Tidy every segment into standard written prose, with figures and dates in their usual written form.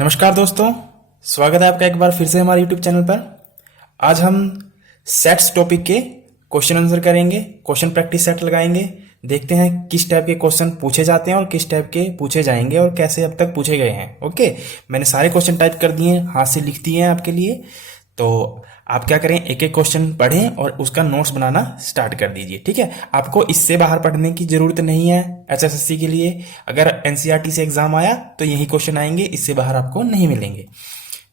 नमस्कार दोस्तों, स्वागत है आपका एक बार फिर से हमारे YouTube चैनल पर। आज हम सेट्स टॉपिक के क्वेश्चन आंसर करेंगे, क्वेश्चन प्रैक्टिस सेट लगाएंगे। देखते हैं किस टाइप के क्वेश्चन पूछे जाते हैं और किस टाइप के पूछे जाएंगे और कैसे अब तक पूछे गए हैं। ओके, मैंने सारे क्वेश्चन टाइप कर दिए हैं, हाथ से लिख दिए हैं आपके लिए। तो आप क्या करें, एक एक क्वेश्चन पढ़ें और उसका नोट्स बनाना स्टार्ट कर दीजिए। ठीक है, आपको इससे बाहर पढ़ने की जरूरत नहीं है। एचएसएससी के लिए अगर एनसीईआरटी से एग्जाम आया तो यही क्वेश्चन आएंगे, इससे बाहर आपको नहीं मिलेंगे।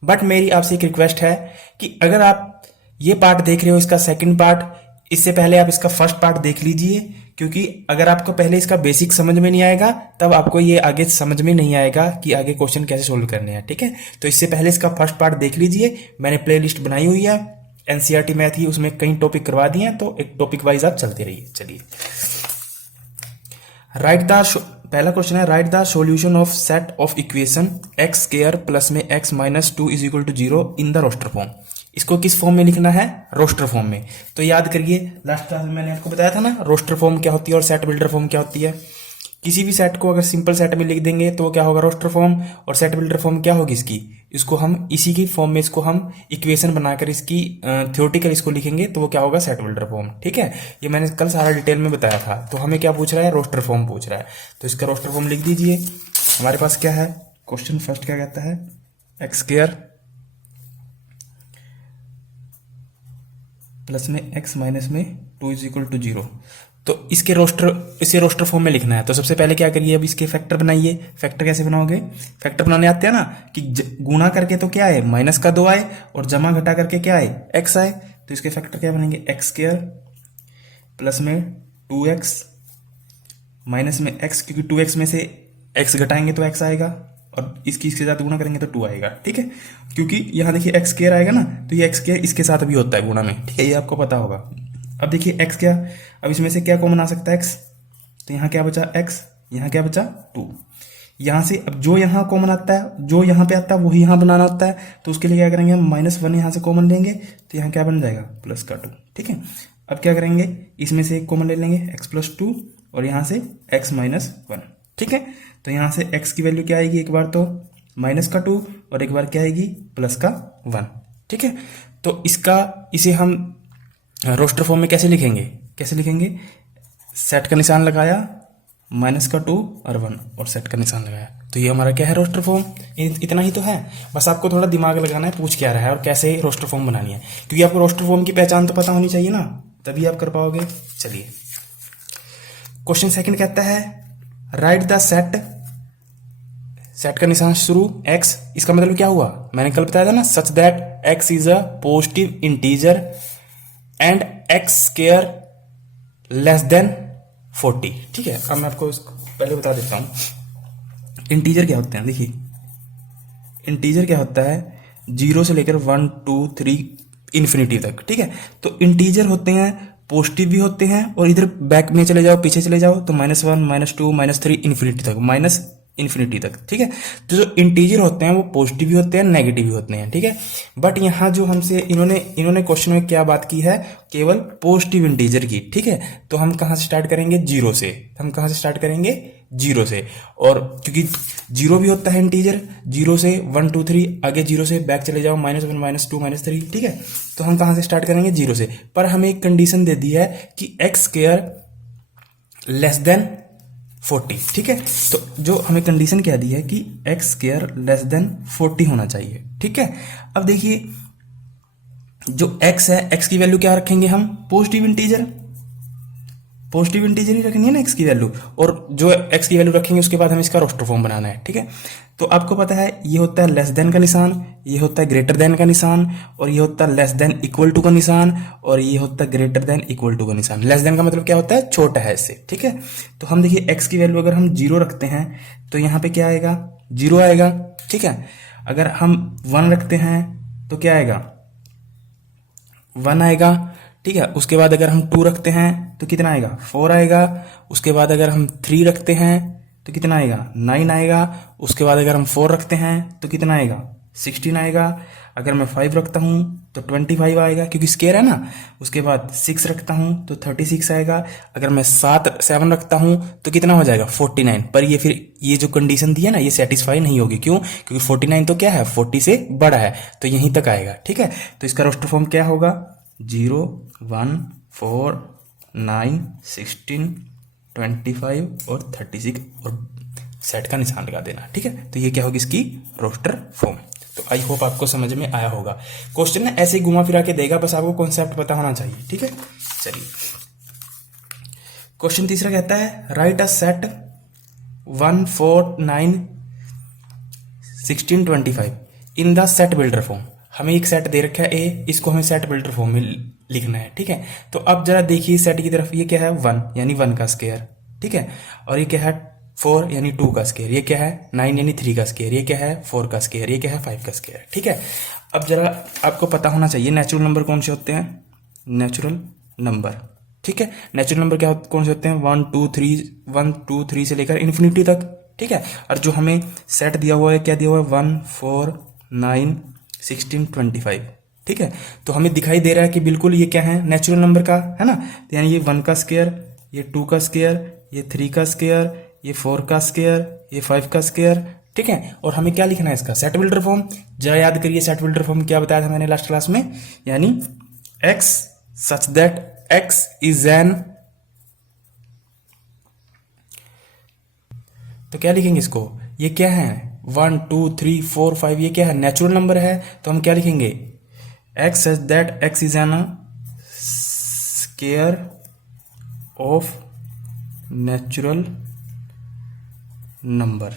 बट मेरी आपसे एक रिक्वेस्ट है कि अगर आप ये पार्ट देख रहे हो, इसका सेकंड पार्ट, इससे पहले आप इसका फर्स्ट पार्ट देख लीजिए, क्योंकि अगर आपको पहले इसका बेसिक समझ में नहीं आएगा तब आपको ये आगे समझ में नहीं आएगा कि आगे क्वेश्चन कैसे सोल्व करने हैं। ठीक है, तो इससे पहले इसका फर्स्ट पार्ट देख लीजिए। मैंने प्ले लिस्ट बनाई हुई है, एनसीईआरटी मैथ ही, उसमें कई टॉपिक करवा दिए हैं, तो एक टॉपिक वाइज आप चलते रहिए। चलिए, पहला क्वेश्चन है, write the solution of set of equation x square plus में x minus 2 is equal to 0 in the roster form. इसको किस फॉर्म में लिखना है? रोस्टर फॉर्म में। तो याद करिए, लास्ट क्लास में मैंने आपको बताया था ना, रोस्टर फॉर्म क्या होती है और सेट बिल्डर फॉर्म क्या होती है। किसी भी सेट को अगर सिंपल सेट में लिख देंगे तो क्या होगा? Roster form. और सेट बिल्डर फॉर्म क्या होगी इसकी? इसको हम इसी की फॉर्म में, इसको हम इक्वेशन बनाकर इसकी थ्योरेटिकल इसको लिखेंगे तो वो क्या होगा? Set builder form. ठीक है, ये मैंने कल सारा डिटेल में बताया था। तो हमें क्या पूछ रहा है? रोस्टर फॉर्म पूछ रहा है। तो इसका रोस्टर फॉर्म लिख दीजिए। हमारे पास क्या है क्वेश्चन? फर्स्ट क्या कहता है? एक्स स्क्वायर प्लस में एक्स माइनस में 2 इज इक्वल टू 0। तो इसे रोस्टर फॉर्म में लिखना है। तो सबसे पहले क्या करिए, अब इसके फैक्टर बनाइए। फैक्टर कैसे बनाओगे? फैक्टर बनाने आते हैं ना कि गुणा करके तो क्या आए? माइनस का 2 आए, और जमा घटा करके क्या आए? एक्स आए। तो इसके फैक्टर क्या बनेंगे? एक्स स्क्वायर प्लस में 2x माइनस में x, क्योंकि 2x में से x घटाएंगे तो x आएगा, और इसके साथ गुणा करेंगे तो 2 आएगा। ठीक है, क्योंकि यहां देखिए x स्क्वायर आएगा ना, तो ये x स्क्वायर इसके साथ भी होता है गुणा में। ठीक है, ये आपको पता होगा। अब देखिए x क्या, अब इसमें से क्या कॉमन आ सकता है? x। तो यहाँ क्या बचा? x, यहाँ क्या बचा? 2। यहाँ से अब जो यहाँ कॉमन आता है, जो यहाँ पे आता है वही यहाँ बनाना होता है। तो उसके लिए क्या करेंगे हम? -1 यहाँ से कॉमन लेंगे, तो यहाँ क्या बन जाएगा? प्लस का 2। ठीक है, अब क्या करेंगे, इसमें से एक कॉमन ले लेंगे, x प्लस 2, और यहाँ से x माइनस 1। ठीक है, तो यहाँ से x की वैल्यू क्या आएगी? एक बार तो माइनस का 2 और एक बार क्या आएगी? प्लस का 1। ठीक है, तो इसे हम रोस्टर फॉर्म में कैसे लिखेंगे? कैसे लिखेंगे? सेट का निशान लगाया, माइनस का 2 और 1, और सेट का निशान लगाया। तो ये हमारा क्या है? Roster form. इतना ही तो है, बस आपको थोड़ा दिमाग लगाना है, पूछ क्या रहा है और कैसे रोस्टर फॉर्म बनानी है, क्योंकि आपको रोस्टर फॉर्म की पहचान तो पता होनी चाहिए ना, तभी आप कर पाओगे। चलिए, क्वेश्चन सेकंड कहता है, राइट द सेट का निशान शुरू x। इसका मतलब क्या हुआ? मैंने कल बताया था ना, सच that x is a positive integer and x square less than 40। ठीक है, अब मैं आपको पहले बता देता हूं इंटीजर क्या होते हैं। देखिए, इंटीजर क्या होता है? 0 से लेकर 1 2 3 इन्फिनिटी तक। ठीक है, तो इंटीजर होते हैं, पॉजिटिव भी होते हैं, और इधर बैक में चले जाओ, पीछे चले जाओ, तो -1 -2 -3 इन्फिनिटी तक, माइनस इन्फिनिटी तक। ठीक है, तो जो इंटीजर होते हैं वो पॉजिटिव भी होते हैं, नेगेटिव भी होते हैं। ठीक है, बट यहाँ जो हमसे इन्होंने क्वेश्चन में क्या बात की है? केवल पॉजिटिव इंटीजर की। ठीक है, तो हम कहाँ से स्टार्ट करेंगे? 0 से। हम कहाँ से स्टार्ट करेंगे? 0 से। और क्योंकि 0 भी होता है इंटीजर, 0 से 1 2 3, आगे 0 से बैक चले जाओ, -1 -2 -3। ठीक है, तो हम कहाँ से स्टार्ट करेंगे? 0 से। पर हमें एक कंडीशन दे दी है कि एक्स स्क्वायर लेस देन 40। ठीक है, तो जो हमें कंडीशन क्या दी है कि एक्स स्क्वायर लेस देन 40 होना चाहिए। ठीक है, अब देखिए, जो x है, x की वैल्यू क्या रखेंगे हम? पॉजिटिव इंटीजर ही रखनी है ना x की वैल्यू, और जो x की वैल्यू रखेंगे उसके बाद हमें इसका रोस्टर फॉर्म बनाना है। ठीक है, तो आपको पता है ये होता है लेस देन का निशान, ये होता है ग्रेटर देन का निशान, और ये होता है लेस देन इक्वल टू का निशान, और ये होता है ग्रेटर देन इक्वल टू का निशान। लेस देन का मतलब क्या होता है? छोटा है इससे। ठीक है, तो हम देखिए x की वैल्यू अगर हम 0 रखते हैं तो यहाँ पे क्या आएगा? 0 आएगा। ठीक है, अगर हम 1 रखते हैं तो क्या आएगा? 1 आएगा। ठीक है, उसके बाद अगर हम 2 रखते हैं तो कितना आएगा? 4 आएगा। उसके बाद अगर हम 3 रखते हैं तो कितना आएगा? 9 आएगा। उसके बाद अगर हम 4 रखते हैं तो कितना आएगा? 16 आएगा। अगर मैं 5 रखता हूँ तो 25 आएगा क्योंकि स्केयर है ना। उसके बाद 6 रखता हूँ तो 36 आएगा। अगर मैं 7 रखता हूँ तो कितना हो जाएगा 49। पर ये फिर ये जो कंडीशन दी है ना ये सेटिस्फाई नहीं होगी। क्यों? क्योंकि 49 तो क्या है 40 से बड़ा है तो यहीं तक आएगा। ठीक है, तो इसका रोस्टर फॉर्म क्या होगा 0 1 4 9 16 25 और 36 और सेट का निशान लगा देना। ठीक है, तो ये क्या होगी इसकी रोस्टर फॉर्म। तो आई होप आपको समझ में आया होगा। क्वेश्चन ना ऐसे ही घुमा फिरा के देगा, बस आपको कॉन्सेप्ट पता होना चाहिए। ठीक है, चलिए क्वेश्चन तीसरा कहता है right a set 1 4 9 16 25 in the set builder form. हमें एक सेट दे रखा है ए, इसको हमें सेट बिल्डर फॉर्म में लिखना है। ठीक है, तो अब जरा देखिए सेट की तरफ, ये क्या है 1 यानी 1 का स्क्वायर। ठीक है, और ये क्या है 4 यानी 2 का स्क्वायर, ये क्या है 9 यानी 3 का स्क्वायर, ये क्या है 4 का स्क्वायर, ये क्या है 5 का स्क्वायर। ठीक है, अब जरा आपको पता होना चाहिए नेचुरल नंबर कौन से होते हैं, नेचुरल नंबर। ठीक है, नेचुरल नंबर क्या कौन से होते हैं 1 2 3 से लेकर इन्फिनिटी तक। ठीक है, और जो हमें सेट दिया हुआ है क्या दिया हुआ है 1 4 9 16 25। ठीक है, तो हमें दिखाई दे रहा है कि बिल्कुल ये क्या है नेचुरल नंबर का है ना। तो यानी ये 1 का स्क्वायर, ये 2 का स्क्वायर, ये 3 का स्क्वायर, ये 4 का स्क्वायर, ये 5 का स्क्वायर। ठीक है, और हमें क्या लिखना है इसका सेट बिल्डर फॉर्म। जरा याद करिए सेट बिल्डर फॉर्म क्या बताया था मैंने लास्ट क्लास में, यानी x such that x is N, तो क्या लिखेंगे इसको, ये क्या है 1 2 3 4 5, ये क्या है नेचुरल नंबर है। तो हम क्या लिखेंगे x such that x is N square of natural number.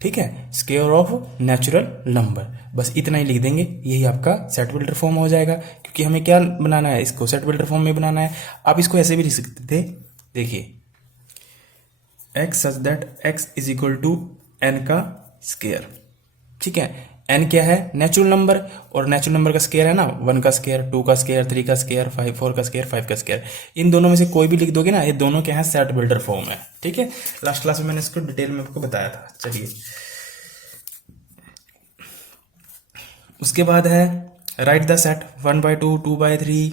ठीक है, स्क्वायर ऑफ नेचुरल नंबर, बस इतना ही लिख देंगे, यही आपका सेट बिल्डर फॉर्म हो जाएगा। क्योंकि हमें क्या बनाना है, इसको सेट बिल्डर फॉर्म में बनाना है। आप इसको ऐसे भी लिख सकते थे, देखिए x such that x is equal to n का स्क्वायर। ठीक है, n क्या है नेचुरल नंबर, और नेचुरल नंबर का स्क्वायर है ना 1 का स्क्वायर, 2 का स्क्वायर, 3 का स्क्वायर, 4 का स्क्वायर, 5 का स्क्वायर। इन दोनों में से कोई भी लिख दोगे ना, ये दोनों क्या है सेट बिल्डर फॉर्म है। ठीक है, लास्ट क्लास में मैंने इसको डिटेल में आपको बताया था। चलिए उसके बाद है write the set 1 by 2 2 by 3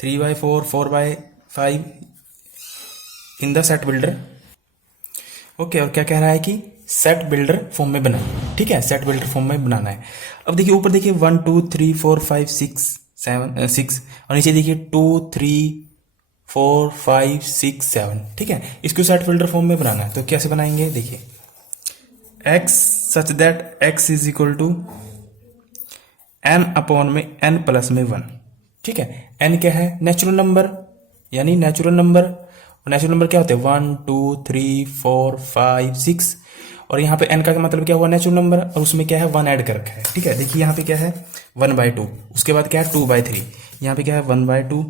3 by 4 4 by 5 in the set builder. Okay, और क्या कह रहा है कि सेट बिल्डर फॉर्म में बनाए। ठीक है, सेट बिल्डर फॉर्म में बनाना है। अब देखिए ऊपर देखिए 1 2 3 4 5 6 7 6 और नीचे देखिए 2 3 4 5 6 7। ठीक है, इसको सेट बिल्डर फॉर्म में बनाना है। तो कैसे बनाएंगे, देखिए x such that x is equal to n upon में n प्लस में 1। ठीक है, n क्या है नेचुरल नंबर, यानी नेचुरल नंबर, नेचुरल नंबर क्या होते हैं 1 2 3 4 5 6, और यहाँ पे n का मतलब क्या हुआ नेचुरल नंबर, और उसमें क्या है 1 ऐड कर रखा है। ठीक है, देखिए यहाँ पे क्या है 1 by 2, उसके बाद क्या है 2 by 3, यहाँ पे क्या है 1 by 2,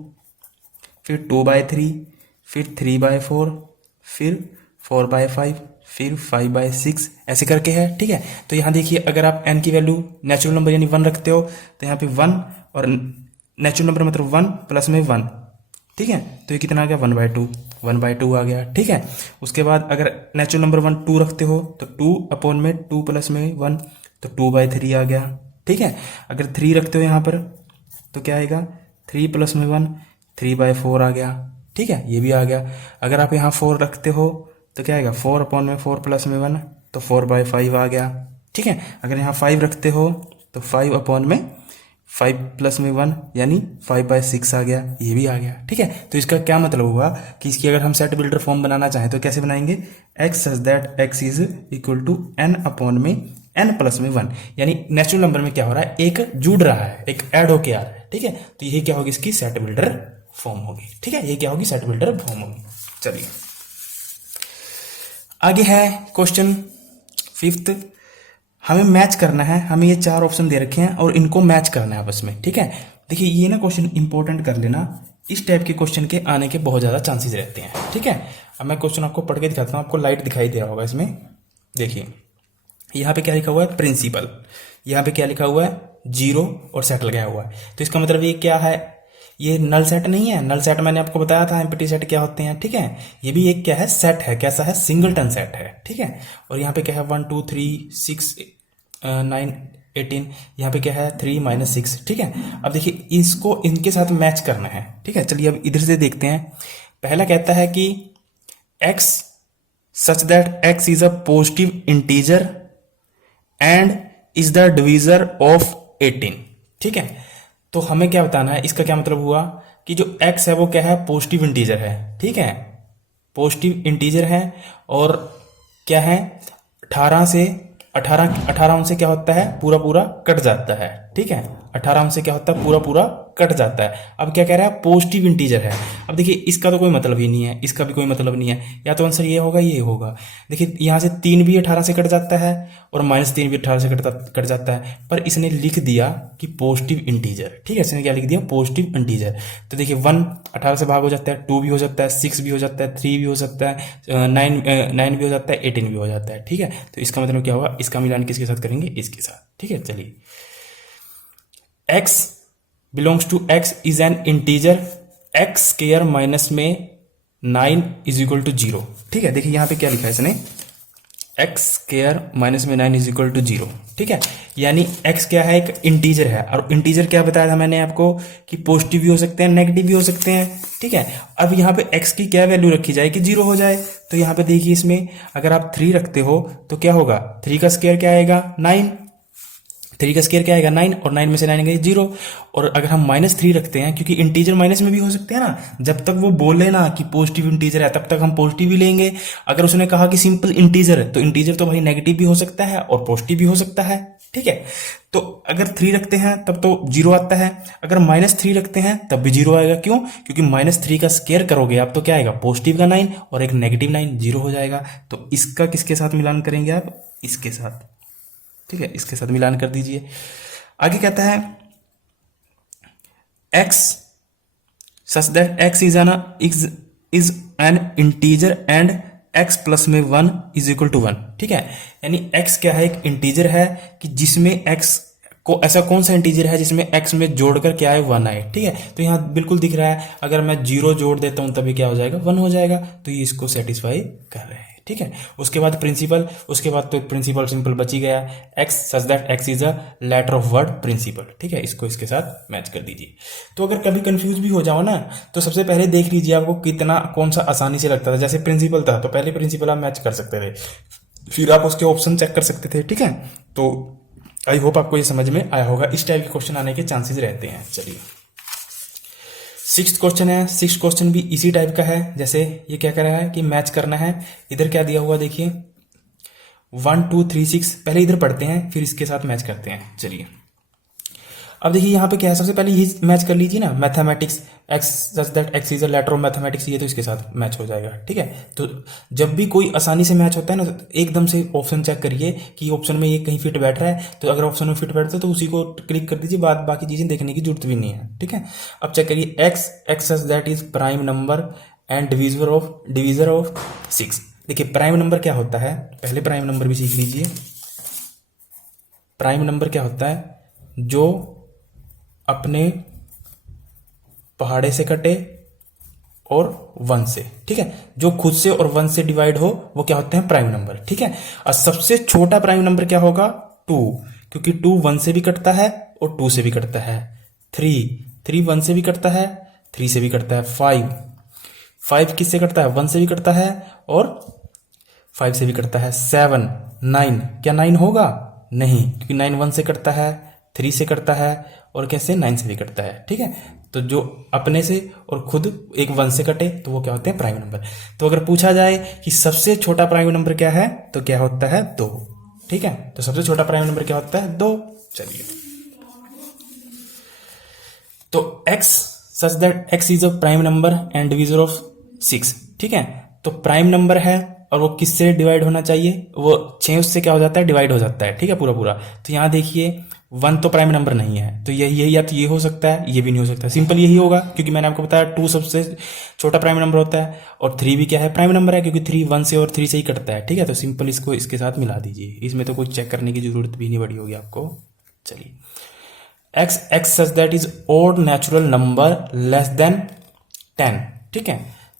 फिर 2 by 3, फिर 3 by 4, फिर 4 by 5, फिर 5 by 6, ऐसे करके है। ठीक है, तो यहाँ देखिए अगर आप n की वैल्यू नेचुरल नंबर यानी 1 रखते हो तो यहाँ पे 1 और नेचुरल नंबर मतलब 1 प्लस में 1। ठीक है, तो ये कितना आ गया 1 by 2, 1 by 2 आ गया। ठीक है, उसके बाद अगर नेचुरल नंबर 1 2 रखते हो तो 2 अपॉन में 2 प्लस में 1 तो 2 by 3 आ गया। ठीक है, अगर 3 रखते हो यहाँ पर तो क्या आएगा 3 प्लस में 1 3 by 4 आ गया। ठीक है, ये भी आ गया। अगर आप यहाँ 4 रखते हो तो क्या आएगा 4 अपॉन में 4 प्लस में 1 तो 4 by 5 आ गया। ठीक है, अगर यहाँ 5 रखते हो तो 5 अपॉन में 5 प्लस में 1 यानी 5 by 6 आ गया, ये भी आ गया। ठीक है, तो इसका क्या मतलब हुआ कि इसकी अगर हम सेट बिल्डर फॉर्म बनाना चाहें तो कैसे बनाएंगे x such that x is equal to n upon में n प्लस में 1, यानी नेचुरल नंबर में क्या हो रहा है एक जुड़ रहा है, एक ऐड होके आ रहा है। ठीक है, तो यही क्या होगी इसकी सेट बिल्डर फॉर्म होगी। ठीक है, ये क्या होगी सेट बिल्डर फॉर्म होगी। चलिए आगे है क्वेश्चन 5th, हमें मैच करना है। हमें ये 4 ऑप्शन दे रखे हैं और इनको मैच करना है आपस में। ठीक है, देखिए ये ना क्वेश्चन इंपॉर्टेंट कर लेना, इस टाइप के क्वेश्चन के आने के बहुत ज़्यादा चांसेस रहते हैं। ठीक है, अब मैं क्वेश्चन आपको पढ़ के दिखाता हूँ, आपको लाइट दिखाई दे रहा होगा इसमें। देखिए यहाँ पे क्या लिखा हुआ है प्रिंसिपल, यहाँ पे क्या लिखा हुआ है 0 और सेट लगाया हुआ है। तो इसका मतलब ये क्या है, ये नल सेट नहीं है। नल सेट मैंने आपको बताया था एम्प्टी सेट क्या होते हैं। ठीक है, ये भी एक क्या है सेट है, कैसा है सिंगलटन सेट है। ठीक है, और यहाँ पे क्या है 1 2 3 6 9 18, यहाँ पे क्या है 3 - 6, ठीक है। अब देखिए इसको इनके साथ मैच करना है, ठीक है। चलिए अब इधर से देखते हैं। पहला कहता है कि x such that x is a positive integer and is the divisor of 18, ठीक है। तो हमें क्या बताना है, इसका क्या मतलब हुआ कि जो x है वो क्या है, पॉजिटिव इंटीजर है, ठीक है, पॉजिटिव इंटीजर है। और क्या है, 18 से 18 उनसे क्या होता है, पूरा पूरा कट जाता है, ठीक है। 18 उनसे क्या होता है, पूरा पूरा कट जाता है। अब क्या कह रहा है, पॉजिटिव इंटीजर है। अब देखिए इसका तो कोई मतलब ही नहीं है, इसका भी कोई मतलब नहीं है, या तो आंसर ये होगा ये होगा। देखिए यहाँ से 3 भी 18 से कट जाता है और -3 भी 18 से कट जाता है, पर इसने लिख दिया कि पॉजिटिव इंटीजर, ठीक है। इसने क्या लिख दिया, पॉजिटिव इंटीजर। तो देखिए 1 18 से भाग हो जाता है, 2 भी हो जाता है, 6 भी हो जाता है, 3 भी हो सकता है, 9 भी हो जाता है, 18 भी हो जाता है, ठीक है। तो इसका मतलब क्या होगा, इसका मिलान किसके साथ करेंगे, इसके साथ, ठीक है। चलिए x belongs to x is an integer, x square minus में 9 इज इक्वल टू 0, ठीक है। देखिए यहाँ पे क्या लिखा है इसने, x स्क्वायर माइनस में 9 इज इक्वल टू 0, ठीक है। यानी x क्या है, एक इंटीजर है। और इंटीजर क्या बताया था मैंने आपको कि पॉजिटिव भी हो सकते हैं, नेगेटिव भी हो सकते हैं, ठीक है। अब यहाँ पे x की क्या वैल्यू रखी जाए कि 0 हो जाए। तो यहाँ पे देखिए इसमें अगर आप 3 रखते हो तो क्या होगा, 3 का स्क्वायर क्या आएगा 9, 3 का स्क्वायर क्या आएगा 9, और 9 में से 9 गए 0। और अगर हम -3 रखते हैं, क्योंकि इंटीजर माइनस में भी हो सकते हैं ना, जब तक वो बोले ना कि पॉजिटिव इंटीजर है तब तक हम पॉजिटिव ही लेंगे। अगर उसने कहा कि सिंपल इंटीजर है तो इंटीजर तो भाई नेगेटिव भी हो सकता है और पॉजिटिव भी हो सकता है, ठीक है। तो अगर 3 रखते हैं तब तो 0 आता है, अगर -3 रखते हैं तब भी 0 आएगा। क्यों, क्योंकि -3 का स्क्वायर करोगे आप तो क्या आएगा, पॉजिटिव का 9 और एक नेगेटिव 9, 0 हो जाएगा। तो इसका किसके साथ मिलान करेंगे आप, इसके साथ, ठीक है, इसके साथ मिलान कर दीजिए। आगे कहता है x such that x is an integer and x plus में 1 इज इक्वल टू 1, ठीक है। यानी x क्या है, एक इंटीजर है कि जिसमें x को, ऐसा कौन सा इंटीजर है जिसमें x में जोड़कर क्या है 1 आए, ठीक है। तो यहां बिल्कुल दिख रहा है, अगर मैं 0 जोड़ देता हूं तभी क्या हो जाएगा, 1 हो जाएगा। तो ये इसको सेटिस्फाई कर रहे हैं, ठीक है। उसके बाद प्रिंसिपल, उसके बाद तो प्रिंसिपल सिंपल बच ही गया, x such that x is a letter of word principal, ठीक है। इसको इसके साथ मैच कर दीजिए। तो अगर कभी कंफ्यूज भी हो जाओ ना, तो सबसे पहले देख लीजिए आपको कितना कौन सा आसानी से लगता था। जैसे प्रिंसिपल था तो पहले प्रिंसिपल आप मैच कर सकते थे, फिर आप उसके ऑप्शन चेक कर सकते थे, ठीक है। तो आई होप आपको ये समझ में आया होगा। इस टाइप के क्वेश्चन आने के चांसेस रहते हैं। चलिए 6th क्वेश्चन है, 6th क्वेश्चन भी इसी टाइप का है। जैसे ये क्या कर रहा है कि मैच करना है, इधर क्या दिया हुआ देखिए 1 2 3 6, पहले इधर पढ़ते हैं फिर इसके साथ मैच करते हैं। चलिए अब देखिए यहाँ पे क्या है, सबसे पहले ये मैच कर लीजिए ना, mathematics x such that x is a letter of mathematics, ये तो इसके साथ मैच हो जाएगा, ठीक है। तो जब भी कोई आसानी से मैच होता है ना, तो एकदम से ऑप्शन चेक करिए कि ऑप्शन में ये कहीं फिट बैठ रहा है। तो अगर ऑप्शन में फिट बैठता है तो उसी को क्लिक कर दीजिए, बाकी चीजें देखने की जरूरत भी नहीं है, ठीक है। अब चेक करिए x such that is prime number and divisor of 6। देखिए प्राइम नंबर क्या होता है, पहले प्राइम नंबर भी सीख लीजिए। प्राइम नंबर क्या होता है, जो अपने पहाड़े से कटे और 1 से, ठीक है, जो खुद से और 1 से डिवाइड हो वो क्या होते हैं, प्राइम नंबर, ठीक है। और सबसे छोटा प्राइम नंबर क्या होगा, 2, क्योंकि 2 1 से भी कटता है और 2 से भी कटता है। 3 1 से भी कटता है, 3 से भी कटता है। 5 किससे कटता है, 1 से भी कटता है और 5 से भी कटता है। 7 9, क्या 9 होगा, नहीं, क्योंकि 9 1 से कटता है, 3 से कटता है और कैसे 9 से भी कटता है, ठीक है। तो जो अपने से और खुद एक 1 से कटे तो वो क्या होते हैं, प्राइम नंबर। तो अगर पूछा जाए कि सबसे छोटा प्राइम नंबर क्या है, तो क्या होता है 2, ठीक है। तो सबसे छोटा प्राइम नंबर क्या होता है, 2। चलिए तो x such that x is a prime number and divisor of 6, ठीक है। तो प्राइम नंबर है और वो किससे डिवाइड होना चाहिए, वो 6 उससे क्या हो जाता है, डिवाइड हो जाता है, ठीक है, पूरा पूरा। तो यहां देखिए 1 तो प्राइम नंबर नहीं है, तो यही या तो ये हो सकता है, ये भी नहीं हो सकता, सिंपल यही होगा, क्योंकि मैंने आपको बताया 2 सबसे छोटा प्राइम नंबर होता है और 3 भी क्या है, प्राइम नंबर है, क्योंकि 3 1 से और 3 से ही कटता है, ठीक है। तो सिंपल इसको इसके साथ मिला दीजिए, इसमें तो कुछ चेक करने की जरूरत भी नहीं पड़ी होगी आपको। चलिए x such that is odd natural number less than 10, ठीक है।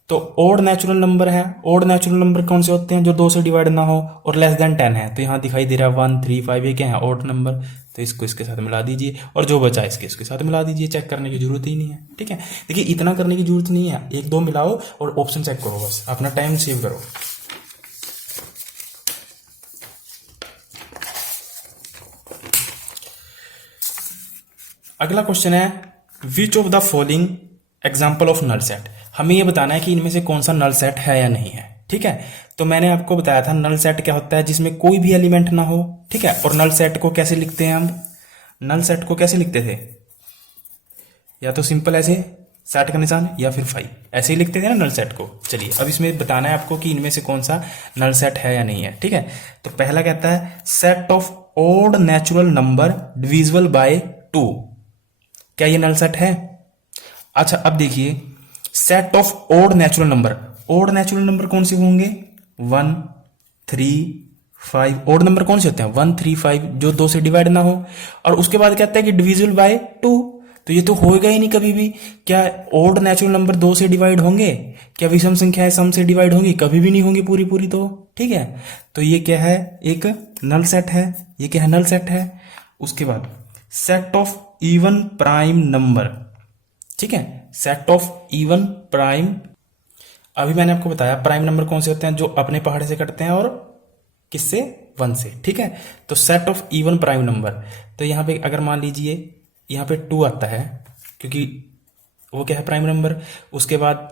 तो ओड नेचुरल नंबर है, ओड नेचुरल नंबर कौन से होते हैं, जो 2 से डिवाइड ना हो और लेस देन 10 है। तो यहाँ दिखाई दे रहा है 1 3 5, ये क्या है, ओड नंबर। तो इसको इसके साथ मिला दीजिए और जो बचा इसके साथ मिला दीजिए, चेक करने की जरूरत ही नहीं है। ठीक है, देखिए इतना करने की जरूरत नहीं है, 1 2 मिलाओ और ऑप्शन चेक करो, बस अपना टाइम सेव करो। अगला क्वेश्चन है which of the following example of null set. हमें यह बताना है कि इनमें से कौन सा नल सेट है या नहीं है। ठीक है, तो मैंने आपको बताया था नल सेट क्या होता है, जिसमें कोई भी एलिमेंट ना हो। ठीक है, और नल सेट को कैसे लिखते हैं हम, नल सेट को कैसे लिखते थे, या तो सिंपल ऐसे सेट का निशान या फिर 5, ऐसे ही लिखते थे ना नल सेट को। चलिए अब इसमें बताना है आपको कि इनमें से कौन सा नल सेट है या नहीं है। ठीक है, तो पहला कहता है set of odd natural number divisible by 2, क्या ये नल सेट है। अच्छा अब देखिए set of odd natural number, odd natural number कौन से होंगे, 1 3 5, ओड नंबर कौन से होते हैं 1 3 5, जो 2 से डिवाइड ना हो। और उसके बाद कहता है कि डिविजिबल बाय 2, तो ये तो होएगा ही नहीं कभी भी। क्या ओड नेचुरल नंबर 2 से डिवाइड होंगे, क्या विषम संख्याएं सम से डिवाइड होंगी, कभी भी नहीं होंगी पूरी पूरी। तो ठीक है, तो ये क्या है, एक नल सेट है, ये क्या है, नल सेट है। उसके बाद set of even prime number, ठीक है, सेट ऑफ इवन प्राइम, अभी मैंने आपको बताया प्राइम नंबर कौन से होते हैं, जो अपने पहाड़े से कटते हैं और किससे, 1 से। ठीक है, तो set of even prime number, तो यहां पे अगर मान लीजिए यहां पे 2 आता है, क्योंकि वो क्या है, प्राइम नंबर। उसके बाद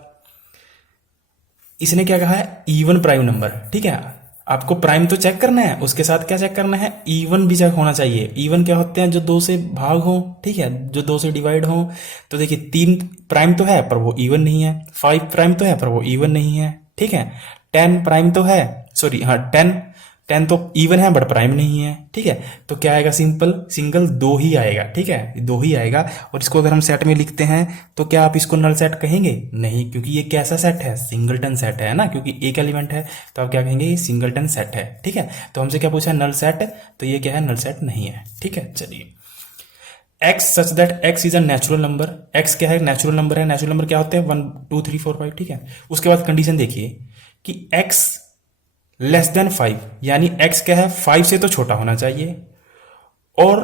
इसने क्या कहा है, इवन प्राइम नंबर। ठीक है, आपको प्राइम तो चेक करना है, उसके साथ क्या चेक करना है, इवन भी चेक होना चाहिए। इवन क्या होते हैं, जो 2 से भाग हो, ठीक है, जो 2 से डिवाइड हो। तो देखिए 3 प्राइम तो है पर वो इवन नहीं है, 5 प्राइम तो है पर वो इवन नहीं है। ठीक है, 10 प्राइम तो है, सॉरी हाँ 10 तो इवन है बट प्राइम नहीं है। ठीक है, तो क्या आएगा, सिंपल सिंगल 2 ही आएगा। ठीक है, 2 ही आएगा। और इसको अगर हम सेट में लिखते हैं तो क्या आप इसको नल सेट कहेंगे, नहीं, क्योंकि ये कैसा सेट है, सिंगलटन सेट है ना, क्योंकि एक एलिमेंट है। तो आप क्या कहेंगे, ये सिंगलटन सेट है। ठीक है, तो हमसे क्या पूछा है, नल सेट, तो ये क्या है, नल सेट नहीं है। ठीक है, चलिए x such that x is a natural number, x क्या है, नेचुरल नंबर है। नेचुरल नंबर क्या होते हैं, 1 2 3 4 5। ठीक है, उसके बाद कंडीशन देखिए कि एक्स लेस देन 5, यानी x क्या है, 5 से तो छोटा होना चाहिए और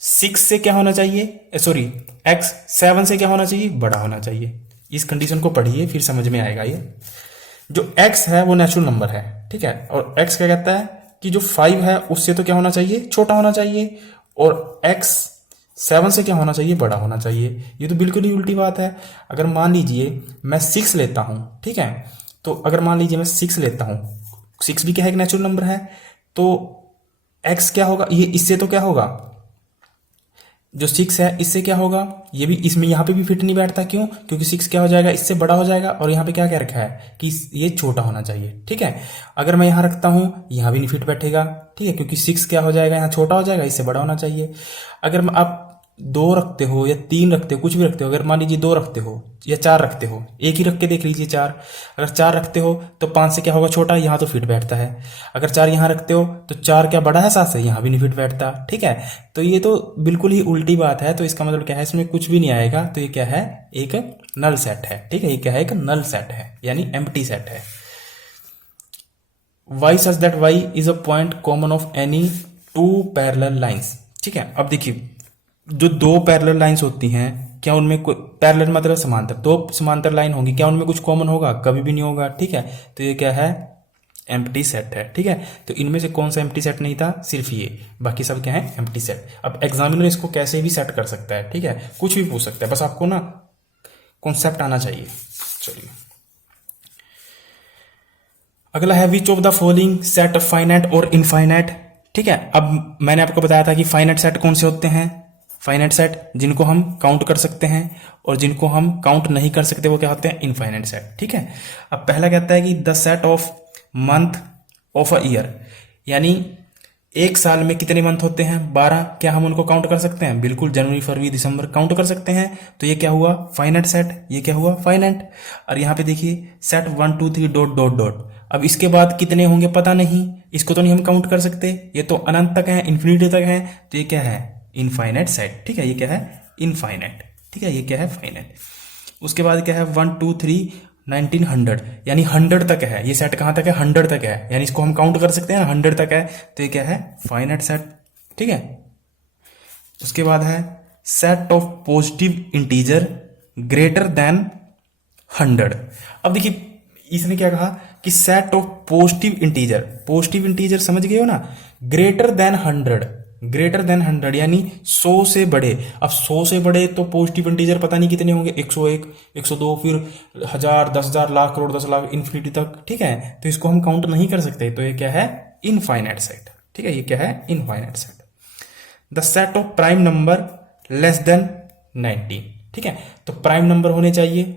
6 से क्या होना चाहिए, सॉरी x 7 से क्या होना चाहिए, बड़ा होना चाहिए। इस कंडीशन को पढ़िए फिर समझ में आएगा। ये जो x है वो नेचुरल नंबर है। ठीक है, और x क्या कहता है कि जो 5 है उससे तो क्या होना चाहिए, छोटा होना चाहिए, और x 7 से क्या होना चाहिए, बड़ा होना चाहिए। ये तो बिल्कुल ही उल्टी बात है। अगर मान लीजिए मैं 6 लेता हूं, ठीक है, तो अगर मान लीजिए मैं 6 लेता हूं, 6 भी क्या है, एक नेचुरल नंबर है, तो x क्या होगा, ये इससे तो क्या होगा, जो 6 है इससे क्या होगा, ये भी इसमें यहां पे भी फिट नहीं बैठता। क्यों, क्योंकि 6 क्या हो जाएगा, इससे बड़ा हो जाएगा, और यहां पे क्या क्या रखा है कि ये छोटा होना चाहिए। ठीक है, अगर मैं यहां रखता हूं, यहां भी नहीं फिट बैठेगा। ठीक है, क्योंकि 6 क्या हो जाएगा, यहां छोटा हो जाएगा, इससे बड़ा होना चाहिए। अगर आप 2 रखते हो या 3 रखते हो, कुछ भी रखते हो, अगर मान लीजिए 2 रखते हो या 4 रखते हो, एक ही रख के देख लीजिए 4, अगर 4 रखते हो तो 5 से क्या होगा, छोटा, यहां तो फिट बैठता है। अगर 4 यहां रखते हो तो 4 क्या बड़ा है 7 से, यहां भी नहीं फिट बैठता। ठीक है, तो ये तो बिल्कुल ही उल्टी बात है। तो इसका मतलब क्या है, इसमें कुछ भी नहीं आएगा। तो ये क्या है, एक नल सेट है। ठीक है, ये क्या है, एक नल सेट है, यानी एम्प्टी सेट है। Y such that y is a point common of any 2 parallel lines. ठीक है, अब देखिए जो 2 पैरेलल लाइंस होती हैं, क्या उनमें कोई, पैरेलल मतलब समांतर, 2 समांतर लाइन होंगी, क्या उनमें कुछ कॉमन होगा, कभी भी नहीं होगा। ठीक है, तो ये क्या है, एम्प्टी सेट है। ठीक है, तो इनमें से कौन सा एम्प्टी सेट नहीं था, सिर्फ ये, बाकी सब क्या है, एम्प्टी सेट। अब एग्जामिनर इसको कैसे भी सेट कर सकता है। ठीक है, कुछ भी पूछ सकता है, बस आपको ना कॉन्सेप्ट आना चाहिए। चलिए अगला है which of the following set of finite और इनफाइनाइट। ठीक है, अब मैंने आपको बताया था कि फाइनाइट सेट कौन से होते हैं, फाइनाइट सेट जिनको हम काउंट कर सकते हैं, और जिनको हम काउंट नहीं कर सकते वो क्या होते हैं, इनफाइनाइट सेट। ठीक है, अब पहला कहता है कि the set of month of a year, यानी एक साल में कितने मंथ होते हैं, 12, क्या हम उनको काउंट कर सकते हैं, बिल्कुल, जनवरी फरवरी दिसंबर काउंट कर सकते हैं। तो ये क्या हुआ, फाइनाइट सेट, ये क्या हुआ, फाइनाइट। और यहाँ पे देखिए सेट 1 2 3 डॉट डॉट डॉट, अब इसके बाद कितने होंगे पता नहीं, इसको तो नहीं हम काउंट कर सकते, ये तो अनंत तक है, इन्फिनिटी तक है। तो ये क्या है, इनफाइनाइट सेट। ठीक है, ये क्या है, इनफाइनाइट। ठीक है, ये क्या है, फाइनाइट। उसके बाद क्या है 1 2 3 1900, यानी 100 तक है ये सेट। कहाँ तक है? 100 तक है, यानी इसको हम काउंट कर सकते हैं ना, 100 तक है, तो ये क्या है? Finite set. ठीक है, उसके बाद है set of positive integer greater than 100। अब देखिए इसने क्या कहा कि set of positive integer, positive integer समझ गए हो ना, ग्रेटर देन 100, ग्रेटर देन 100 यानी 100 से बड़े। अब 100 से बड़े तो पॉजिटिव इंटीजर पता नहीं कितने होंगे, 101, 102, फिर 1000, 10,000, लाख, करोड़, 10 लाख, इन्फिनिटी तक। ठीक है, तो इसको हम काउंट नहीं कर सकते, तो ये क्या है? Infinite set. ठीक है, ये क्या है? Infinite set. The set of prime number less then 19। ठीक है, तो प्राइम नंबर होने चाहिए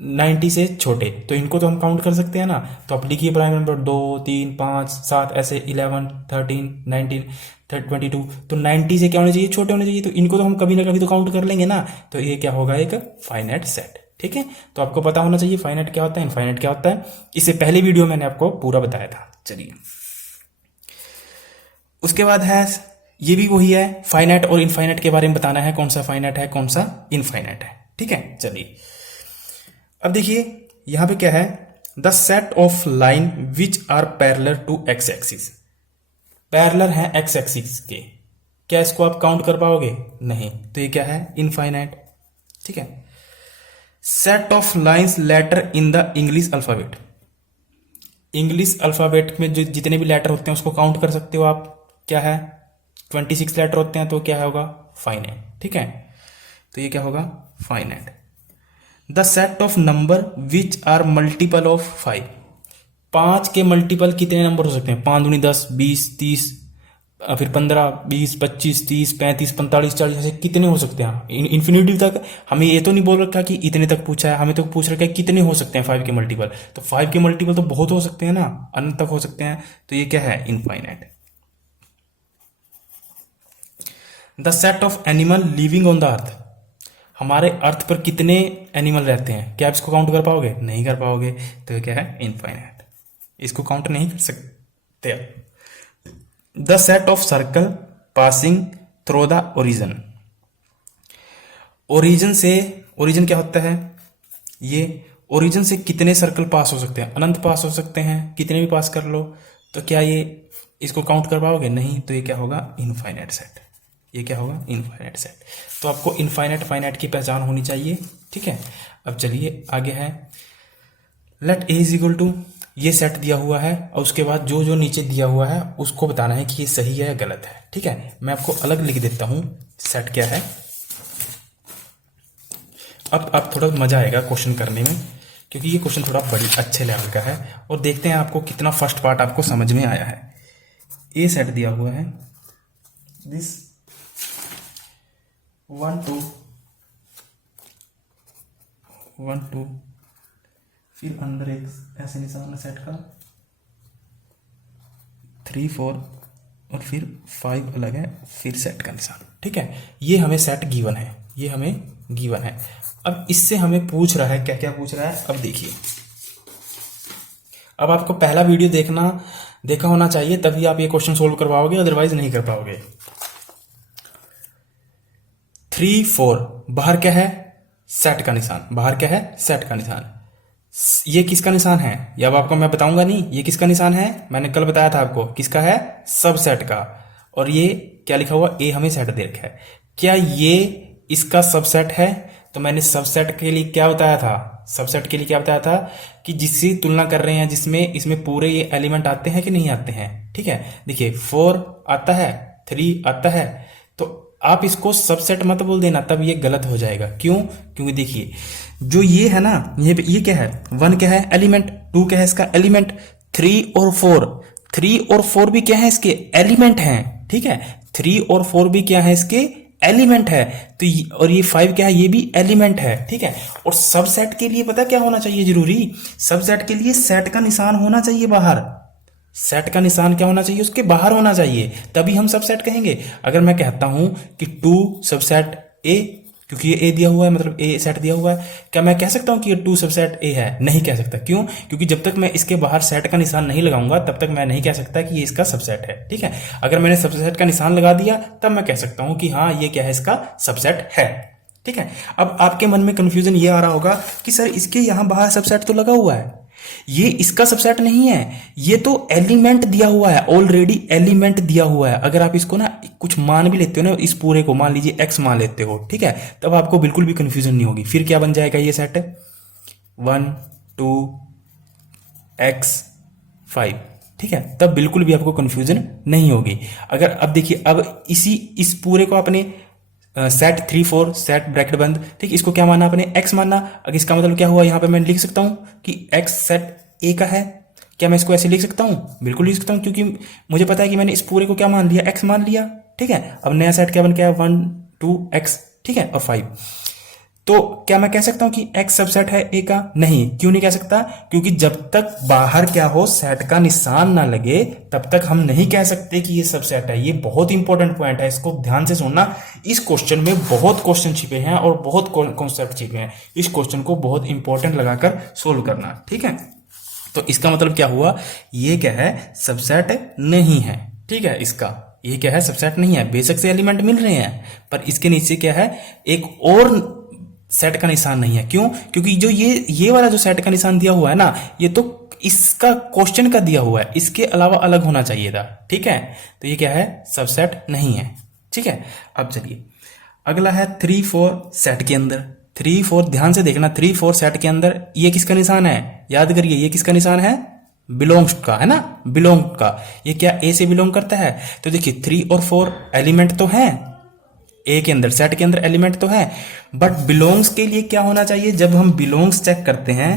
90 से छोटे, तो इनको तो हम काउंट कर सकते हैं ना। तो आप लिखिए प्राइम नंबर 2, 3, 5, 7, ऐसे 11, 13, 19, 22, तो 90 से क्या होने चाहिए? छोटे होने चाहिए, तो इनको तो हम कभी ना कभी तो काउंट कर लेंगे ना, तो ये क्या होगा? एक फाइनाइट सेट। ठीक है, तो आपको पता होना चाहिए फाइनाइट क्या होता है, इनफाइनाइट क्या होता है। इससे पहले वीडियो मैंने आपको पूरा बताया था। चलिए, उसके बाद है ये भी वही है, फाइनाइट और इनफाइनाइट के बारे में बताना है, कौन सा फाइनाइट है कौन सा इनफाइनाइट है। ठीक है, चलिए अब देखिए यहां पे क्या है, the set of line which are parallel to x axis. Parallel है एक्स एक्सिस के, क्या इसको आप काउंट कर पाओगे? नहीं, तो ये क्या है? इनफाइनाइट। ठीक है, set of lines letter in the English alphabet. English alphabet में जो जितने भी लेटर होते हैं उसको काउंट कर सकते हो आप, क्या है? 26 लेटर होते हैं, तो क्या होगा? फाइनाइट। ठीक है, तो ये क्या होगा? Finite. The set of number which are multiple of 5। 5 के मल्टीपल कितने नंबर हो सकते हैं? 5 दूनी 10, 20, 30, फिर 15, 20, 25, 30, 35, 45, 40, ऐसे कितने हो सकते हैं इन्फिनिटी तक। हमें ये तो नहीं बोल रखा कि इतने तक पूछा है, हमें तो पूछ रखा है कितने हो सकते हैं 5 के मल्टीपल। तो 5 के मल्टीपल तो बहुत हो सकते हैं ना, अनंत तक हो सकते हैं, तो ये क्या है? Infinite. The set of animal living on the earth. हमारे अर्थ पर कितने एनिमल रहते हैं? क्या आप इसको काउंट कर पाओगे? नहीं कर पाओगे, तो ये क्या है? इनफाइनाइट। इसको काउंट नहीं कर सकते। The set of circle passing through the origin. Origin से, ओरिजिन क्या होता है? ये ओरिजिन से कितने सर्कल पास हो सकते हैं? अनंत पास हो सकते हैं, कितने भी पास कर लो, तो क्या ये इसको काउंट कर पाओगे? नहीं, तो ये क्या होगा? Infinite set. ये क्या होगा? Infinite set. तो आपको इनफाइनाइट फाइनाइट की पहचान होनी चाहिए। ठीक है, अब चलिए आगे है, let A is equal to, ये सेट दिया हुआ है और उसके बाद जो जो नीचे दिया हुआ है उसको बताना है कि ये सही है या गलत है। ठीक है, मैं आपको अलग लिख देता हूं सेट क्या है। अब थोड़ा मजा आएगा क्वेश्चन करने में, क्योंकि ये क्वेश्चन थोड़ा बड़ी अच्छे लेवल का है, और देखते हैं आपको कितना फर्स्ट पार्ट आपको समझ में आया है। ए सेट दिया हुआ है, दिस 1 2 1 2, फिर अंदर एक ऐसे निशान है सेट का, 3 4 और फिर 5 अलग है, फिर सेट का निशान। ठीक है, ये हमें सेट गिवन है, ये हमें गिवन है। अब इससे हमें पूछ रहा है, क्या क्या पूछ रहा है, अब देखिए। अब आपको पहला वीडियो देखा होना चाहिए, तभी आप ये क्वेश्चन सोल्व कर पाओगे, अदरवाइज नहीं कर पाओगे। 3 4 बाहर क्या है? सेट का निशान। बाहर क्या है? सेट का निशान। ये किसका निशान है? ये अब आपको मैं बताऊंगा नहीं, ये किसका निशान है? मैंने कल बताया था आपको, किसका है? सब सेट का। और ये क्या लिखा हुआ? ए हमें सेट दे रखा है। क्या ये इसका सबसेट है? तो मैंने सबसेट के लिए क्या बताया था? सबसेट के लिए क्या बताया था कि जिससे तुलना कर रहे हैं, जिसमें इसमें पूरे ये एलिमेंट आते हैं कि नहीं आते हैं। ठीक है, देखिए 4 आता है, 3 आता है, तो आप इसको सबसेट मत बोल देना, तब ये गलत हो जाएगा। क्यों? क्योंकि देखिए जो ये है ना, ये क्या है? 1 क्या है? एलिमेंट। 2 क्या है इसका? एलिमेंट। 3 और 4 भी क्या है? इसके एलिमेंट हैं। ठीक है, 3 और 4 भी क्या है? इसके एलिमेंट है। तो और ये 5 क्या है? ये भी एलिमेंट है। ठीक है, और सबसेट के लिए पता क्या होना चाहिए जरूरी? सबसेट के लिए सेट का निशान होना चाहिए बाहर। सेट का निशान क्या होना चाहिए? उसके बाहर होना चाहिए, तभी हम सबसेट कहेंगे। अगर मैं कहता हूं कि 2 सबसेट ए, क्योंकि ये ए दिया हुआ है, मतलब ए सेट दिया हुआ है, क्या मैं कह सकता हूं कि ये 2 सबसेट ए है? नहीं कह सकता। क्यों? क्योंकि जब तक मैं इसके बाहर सेट का निशान नहीं लगाऊंगा तब तक मैं नहीं कह सकता कि ये इसका सबसेट है। ठीक है, अगर मैंने सबसेट का निशान लगा दिया तब मैं कह सकता हूं कि हाँ ये क्या है? इसका सबसेट है। ठीक है। अब आपके मन में कंफ्यूजन ये आ रहा होगा कि सर इसके यहां बाहर सबसेट तो लगा हुआ है, ये इसका सबसेट नहीं है, ये तो एलिमेंट दिया हुआ है, ऑलरेडी एलिमेंट दिया हुआ है। अगर आप इसको ना कुछ मान भी लेते हो ना, इस पूरे को मान लीजिए x मान लेते हो, ठीक है, तब आपको बिल्कुल भी कंफ्यूजन नहीं होगी। फिर क्या बन जाएगा ये सेट 1 2 x 5, ठीक है, तब बिल्कुल भी आपको कंफ्यूजन नहीं होगी। अगर अब देखिए, अब इस पूरे को आपने सेट 3 4 सेट ब्रैकेट बंद, ठीक, इसको क्या माना आपने x माना। अगर इसका मतलब क्या हुआ, यहां पे मैं लिख सकता हूं कि x सेट a का है। क्या मैं इसको ऐसे लिख सकता हूं? बिल्कुल लिख सकता हूं, क्योंकि मुझे पता है कि मैंने इस पूरे को क्या मान लिया, x मान लिया, ठीक है। अब नया सेट क्या बन गया, 1 2 x, ठीक है, और 5। तो क्या मैं कह सकता हूं कि x सबसेट है a का? नहीं। क्यों नहीं कह सकता? क्योंकि जब तक बाहर क्या हो, सेट का निशान ना लगे, तब तक हम नहीं कह सकते कि ये सबसेट है। ये बहुत इंपॉर्टेंट पॉइंट है, इसको ध्यान से सुनना। इस क्वेश्चन में बहुत क्वेश्चन छिपे हैं और बहुत कॉन्सेप्ट छिपे हैं। इस क्वेश्चन को बहुत इंपॉर्टेंट लगाकर सोल्व करना, ठीक है। तो इसका मतलब क्या हुआ, ये क्या है, सबसेट नहीं है, ठीक है। इसका ये क्या है, सबसेट नहीं है। बेशक से एलिमेंट मिल रहे हैं, पर इसके नीचे क्या है, एक और सेट का निशान नहीं है। क्यों? क्योंकि जो ये वाला जो सेट का निशान दिया हुआ है ना, ये तो इसका क्वेश्चन का दिया हुआ है, इसके अलावा अलग होना चाहिए था, ठीक है। तो ये क्या है, सबसेट नहीं है, ठीक है। अब चलिए अगला है 3 4 सेट के अंदर। 3 4 ध्यान से देखना, 3 4 सेट के अंदर ये किसका निशान है, याद करिए, ये किसका निशान है, बिलोंग्स का, है ना, बिलोंग का। ये क्या ए से बिलोंग करता है? तो देखिए 3 और 4 एलिमेंट तो हैं ए के अंदर, सेट के अंदर एलिमेंट तो है, बट बिलोंग्स के लिए क्या होना चाहिए, जब हम बिलोंग्स चेक करते हैं,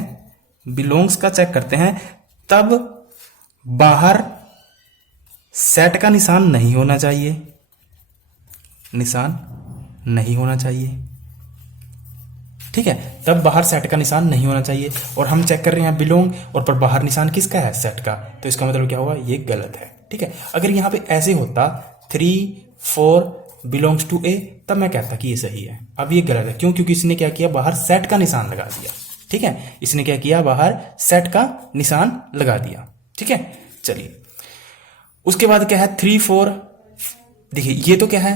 बिलोंग्स का चेक करते हैं, तब बाहर सेट का निशान नहीं होना चाहिए, निशान नहीं होना चाहिए, ठीक है। तब बाहर सेट का निशान नहीं होना चाहिए, और हम चेक कर रहे हैं बिलोंग, और पर बाहर निशान किसका है, सेट का। तो इसका मतलब क्या हुआ, ये गलत है, ठीक है। अगर यहां पे ऐसे होता 3 4 बिलोंग्स टू ए, तब मैं कहता कि ये सही है। अब ये गलत है, क्यों? क्योंकि इसने क्या किया, बाहर सेट का निशान लगा दिया, ठीक है। इसने क्या किया, बाहर सेट का निशान लगा दिया, ठीक है। चलिए उसके बाद क्या है, 3 4, देखिए ये तो क्या है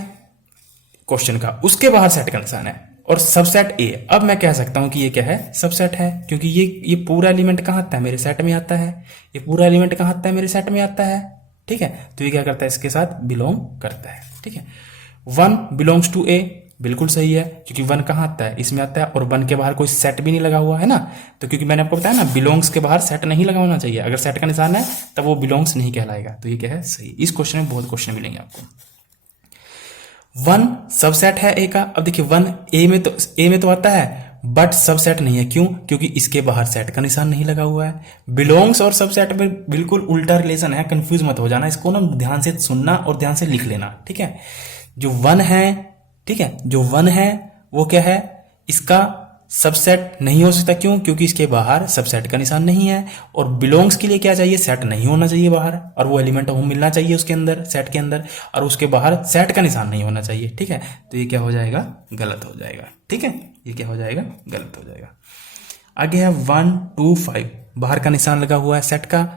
क्वेश्चन का, उसके बाहर सेट का निशान है और सबसेट ए। अब मैं कह सकता हूं कि ये क्या है, सबसेट है, क्योंकि ये पूरा एलिमेंट कहां आता है, मेरे सेट में आता है। ये पूरा एलिमेंट कहां आता है, मेरे सेट में आता है, ठीक है। तो ये क्या करता है, इसके साथ बिलोंग करता है, ठीक है। 1 बिलोंग्स टू ए, बिल्कुल सही है, क्योंकि 1 कहां आता है, इसमें आता है, और 1 के बाहर कोई सेट भी नहीं लगा हुआ है ना। तो क्योंकि मैंने आपको बताया ना, बिलोंग्स के बाहर सेट नहीं लगा होना चाहिए। अगर सेट का निशान है तब वो बिलोंग्स नहीं कहलाएगा। तो ये क्या है, सही। इस क्वेश्चन में बहुत क्वेश्चन मिलेंगे आपको। 1 सबसेट है ए का। अब देखिए 1 ए में तो आता है, बट सबसेट नहीं है। क्यों? क्योंकि इसके बाहर सेट का निशान नहीं लगा हुआ है। बिलोंग्स और सबसेट में बिल्कुल उल्टा रिलेशन है, कंफ्यूज मत हो जाना। इसको ना ध्यान से सुनना और ध्यान से लिख लेना, ठीक है। जो 1 है, ठीक है, जो 1 है वो क्या है, इसका सबसेट नहीं हो सकता। क्यों? क्योंकि इसके बाहर सबसेट का निशान नहीं है। और बिलोंग्स के लिए क्या चाहिए, सेट नहीं होना चाहिए बाहर, और वो एलिमेंट हो मिलना चाहिए उसके अंदर, सेट के अंदर, और उसके बाहर सेट का निशान नहीं होना चाहिए, ठीक है। तो ये क्या हो जाएगा, गलत हो जाएगा, ठीक है। ये क्या हो जाएगा, गलत हो जाएगा। आगे है 1 2 5, बाहर का निशान लगा हुआ है, सेट का,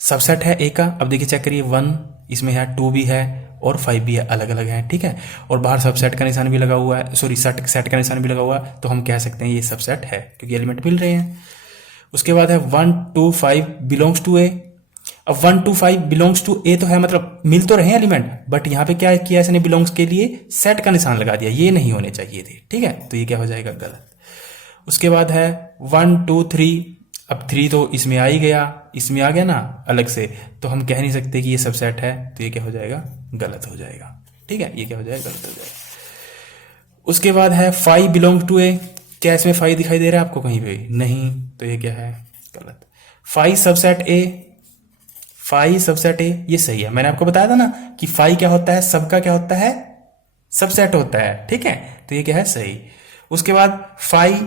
सबसेट है ए का। अब देखिए चेक करिए, 1 इसमें है, 2 भी है और 5 भी है, अलग अलग है, ठीक है। और बाहर सबसेट का निशान भी लगा हुआ है, सॉरी सेट का निशान भी लगा हुआ है। तो हम कह सकते हैं ये सबसेट है, क्योंकि एलिमेंट मिल रहे हैं। उसके बाद है 1 2 5 बिलोंग्स टू ए। अब 1 2 5 बिलोंग्स टू ए तो है, मतलब मिल तो रहे एलिमेंट, बट यहां पे क्या किया इसने, बिलोंग्स के लिए सेट का निशान लगा दिया। ये नहीं होने चाहिए थे, ठीक है। तो ये क्या हो जाएगा, गलत। उसके बाद है 1 2 3। अब 3 तो इसमें आ ही गया, इसमें आ गया ना अलग से, तो हम कह नहीं सकते कि ये सबसेट है। तो ये क्या हो जाएगा, गलत हो जाएगा, ठीक है। ये क्या हो जाएगा, गलत हो जाएगा। उसके बाद है 5 बिलोंग टू ए। क्या इसमें 5 दिखाई दे रहा है आपको कहीं पे? नहीं। तो ये क्या है, गलत। 5 सबसेट ए, 5 सबसेट ए, ये सही है। मैंने आपको बताया था ना कि 5 क्या होता है, सबका क्या होता है, सबसेट होता है, ठीक है। तो ये क्या है, सही। उसके बाद 5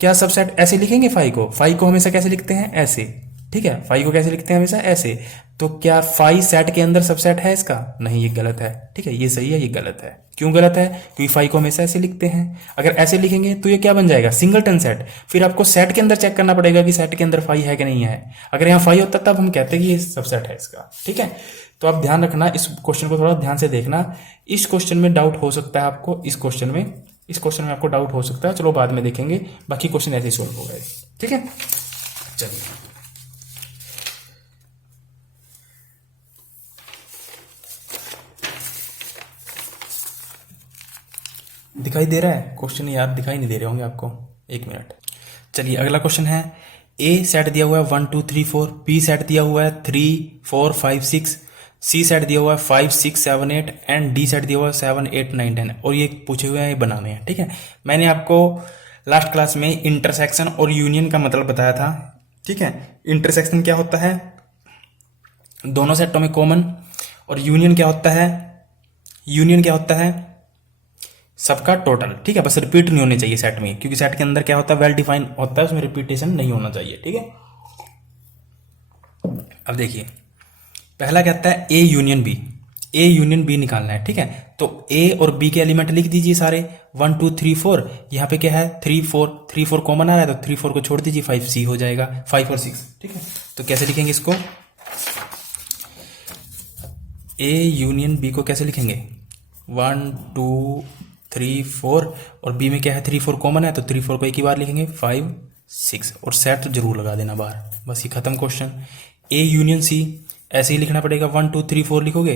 क्या सबसेट, ऐसे लिखेंगे 5 को हमेशा कैसे लिखते हैं, ऐसे, ठीक है। 5 को कैसे लिखते हैं, हमेशा ऐसे। तो क्या 5 सेट के अंदर सबसेट है इसका? नहीं, ये गलत है, ठीक है। ये सही है, ये गलत है। क्यों गलत है? क्योंकि 5 को हमेशा ऐसे लिखते हैं। अगर ऐसे लिखेंगे तो ये क्या बन जाएगा, सिंगलटन सेट। फिर आपको सेट के अंदर चेक करना पड़ेगा कि सेट के अंदर 5 है कि नहीं है। अगर यहाँ 5 होता तब हम कहते हैं कि ये सबसेट है इसका, ठीक है। तो आप ध्यान रखना, इस क्वेश्चन को थोड़ा ध्यान से देखना। इस क्वेश्चन में डाउट हो सकता है आपको, इस क्वेश्चन में इस क्वेश्चन में आपको डाउट हो सकता है, चलो बाद में देखेंगे, बाकी क्वेश्चन ऐसे ही सोल्व हो गए। ठीक है, चलिए दिखाई दे रहा है क्वेश्चन? यार दिखाई नहीं दे रहे होंगे आपको, एक मिनट। चलिए अगला क्वेश्चन है, ए सेट दिया हुआ है 1 2 3 4, बी सेट दिया हुआ है 3 4 5 6, सी सेट दिया हुआ है 5 6 7 8 एंड डी सेट दिया हुआ है 7 8 9 10, और ये पूछे हुए हैं, ये बनाने हैं। ठीक है, मैंने आपको लास्ट क्लास में इंटरसेक्शन और यूनियन का मतलब बताया था। ठीक है, इंटरसेक्शन क्या होता है, दोनों सेटों में कॉमन, और यूनियन क्या होता है, यूनियन क्या होता है, सबका टोटल। ठीक है, बस रिपीट नहीं होने चाहिए सेट में, क्योंकि सेट के अंदर क्या होता है, वेल डिफाइन होता है, उसमें रिपीटेशन नहीं होना चाहिए। ठीक है, अब देखिए पहला कहता है A union B, A union B निकालना है। ठीक है, तो ए और बी के एलिमेंट लिख दीजिए सारे, 1 2 3 4, यहाँ पे क्या है 3 4 कॉमन आ रहा है, तो 3 4 को छोड़ दीजिए, 5 सी हो जाएगा, 5 और 6। ठीक है, तो कैसे लिखेंगे इसको, ए यूनियन बी को कैसे लिखेंगे, 1 2 3 4, और बी में क्या है 3 4 कॉमन है, तो 3 4 को एक ही बार लिखेंगे, 5 6, और सेट जरूर लगा देना बाहर, बस ये खत्म क्वेश्चन। ए यूनियन सी ऐसे ही लिखना पड़ेगा, 1 2 3 4 लिखोगे,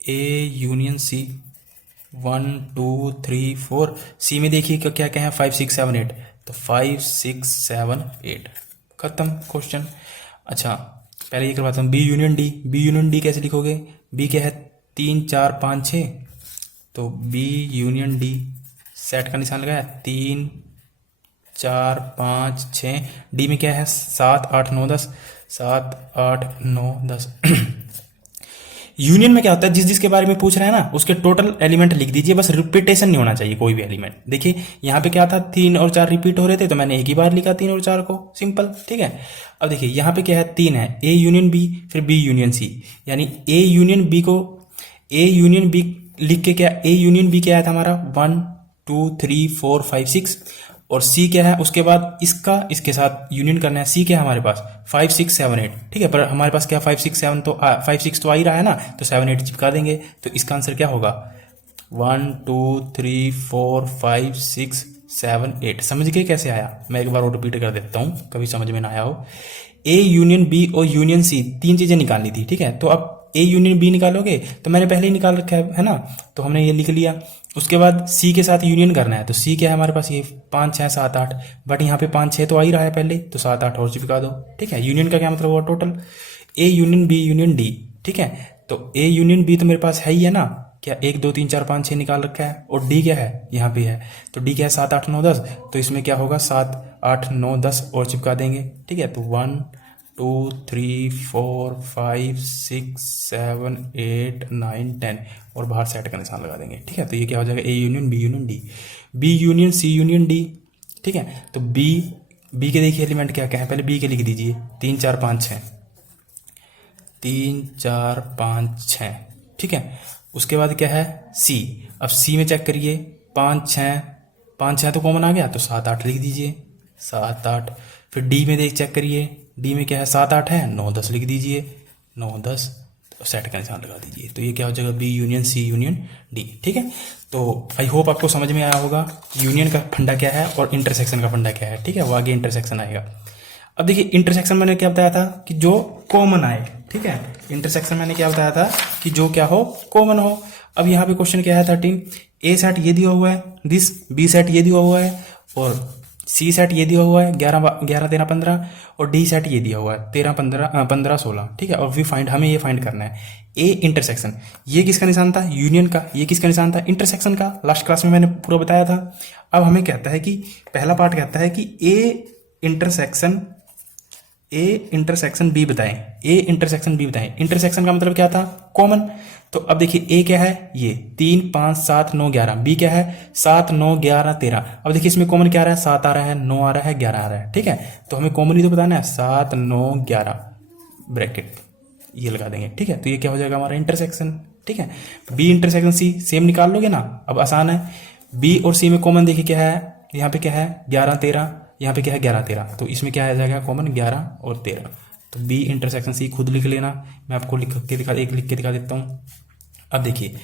ए यूनियन सी 1 2 3 4, सी में देखिए क्या क्या है 5 6 7 8, तो 5 6 7 8, खत्म क्वेश्चन। अच्छा पहले ये करवाता हूँ, B union D, B union D कैसे लिखोगे, बी क्या है 3 4 5 6, तो बी यूनियन डी सेट का निशान लगाया, 3 4 5 6, डी में क्या है 7 8 9 10, 7 8 9 10। यूनियन में क्या होता है, जिस जिसके बारे में पूछ रहे हैं ना उसके टोटल एलिमेंट लिख दीजिए, बस रिपीटेशन नहीं होना चाहिए कोई भी एलिमेंट। देखिए यहाँ पे क्या था, 3 और 4 रिपीट हो रहे थे, तो मैंने एक ही बार लिखा 3 और 4 को, सिंपल। ठीक है, अब देखिए यहाँ पे क्या है 3 है, ए यूनियन बी फिर बी यूनियन सी, यानी ए यूनियन बी को, ए यूनियन बी लिख के क्या, ए यूनियन बी क्या आया था हमारा 1 2 3 4 5 6, और सी क्या है उसके बाद इसका इसके साथ यूनियन करना है, सी क्या है हमारे पास 5 6 7 8। ठीक है, पर हमारे पास क्या 5 6 7 तो 5 6 तो आ ही रहा है ना, तो 7 8 चिपका देंगे, तो इसका आंसर क्या होगा 1 2 3 4 5 6 7 8। समझ गए कैसे आया, मैं एक बार और रिपीट कर देता हूँ, कभी समझ में ना आया हो। ए यूनियन बी और यूनियन सी, तीन चीजें निकालनी थी। ठीक है, तो अब ए यूनियन बी निकालोगे तो मैंने पहले ही निकाल रखा है ना, तो हमने ये लिख लिया। उसके बाद सी के साथ यूनियन करना है, तो सी क्या है हमारे पास ये 5 6 7 8, बट यहाँ पे 5 6 तो आ ही रहा है पहले, तो 7 8 और चिपका दो। ठीक है, यूनियन का क्या मतलब हुआ total, A union B union D. ठीक है, तो ए यूनियन बी तो मेरे पास है ही है ना, क्या 1 2 3 4 5 6 निकाल रखा है, और डी क्या है यहाँ पे है, तो डी क्या है 7 8 9 10, तो इसमें क्या होगा 7 8 9 10 और चिपका देंगे। ठीक है, तो 1 2 3 4 5 6 7 8 9 10, और बाहर सेट का निशान लगा देंगे। ठीक है, तो ये क्या हो जाएगा A union B union D, B union C union D. ठीक है, तो बी के देखिए एलिमेंट क्या क्या है, पहले बी के लिख दीजिए 3 4 5 6, 3 4 5 6। ठीक है, उसके बाद क्या है सी, अब सी में चेक करिए 5 6 तो कॉमन आ गया, तो 7 8 लिख दीजिए 7 8। फिर डी में देख चेक करिए, डी में क्या है 7 8 है, 9 10 लिख दीजिए 9 10, तो सेट का निशान लगा दीजिए, तो ये क्या हो जाएगा B union C union D. ठीक है, तो आई होप आपको समझ में आया होगा यूनियन का फंडा क्या है और इंटरसेक्शन का फंडा क्या है। ठीक है, वो आगे इंटरसेक्शन आएगा। अब देखिए इंटरसेक्शन मैंने क्या बताया था कि जो कॉमन आए। ठीक है, इंटरसेक्शन मैंने क्या बताया था कि जो क्या हो कॉमन हो। अब यहाँ पे क्वेश्चन क्या है 13, ए सेट ये दिया हुआ है, दिस बी सेट ये दिया हुआ है, और सी सेट ये दिया हुआ है 11 13 15, और डी सेट ये दिया हुआ है 13 15 16। ठीक है, और वी फाइंड, हमें ये फाइंड करना है ए इंटरसेक्शन। ये किसका निशान था यूनियन का, ये किसका निशान था इंटरसेक्शन का, लास्ट क्लास में मैंने पूरा बताया था। अब हमें कहता है कि पहला पार्ट कहता है कि ए इंटरसेक्शन बी बताएं, ए इंटरसेक्शन बी बताएं। इंटरसेक्शन का मतलब क्या था कॉमन, तो अब देखिए ए क्या है ये 3 5 7 9 11, बी क्या है 7 9 11 13। अब देखिए इसमें कॉमन क्या आ रहा है 7 आ रहा है 9 आ रहा है 11 आ रहा है। ठीक है, तो हमें कॉमन ही तो बताना है 7 9 11 ब्रैकेट ये लगा देंगे। ठीक है, तो ये क्या हो जाएगा हमारा इंटरसेक्शन। ठीक है, बी इंटरसेक्शन सी सेम निकाल लोगे ना, अब आसान है। बी और सी में कॉमन देखिए क्या है, यहाँ पे क्या है 11 13, यहाँ पे क्या है 11 13, तो इसमें क्या आ जाएगा कॉमन 11 और 13, तो बी इंटरसेक्शन सी खुद लिख लेना, मैं आपको लिख के दिखा देता हूँ। अब देखिए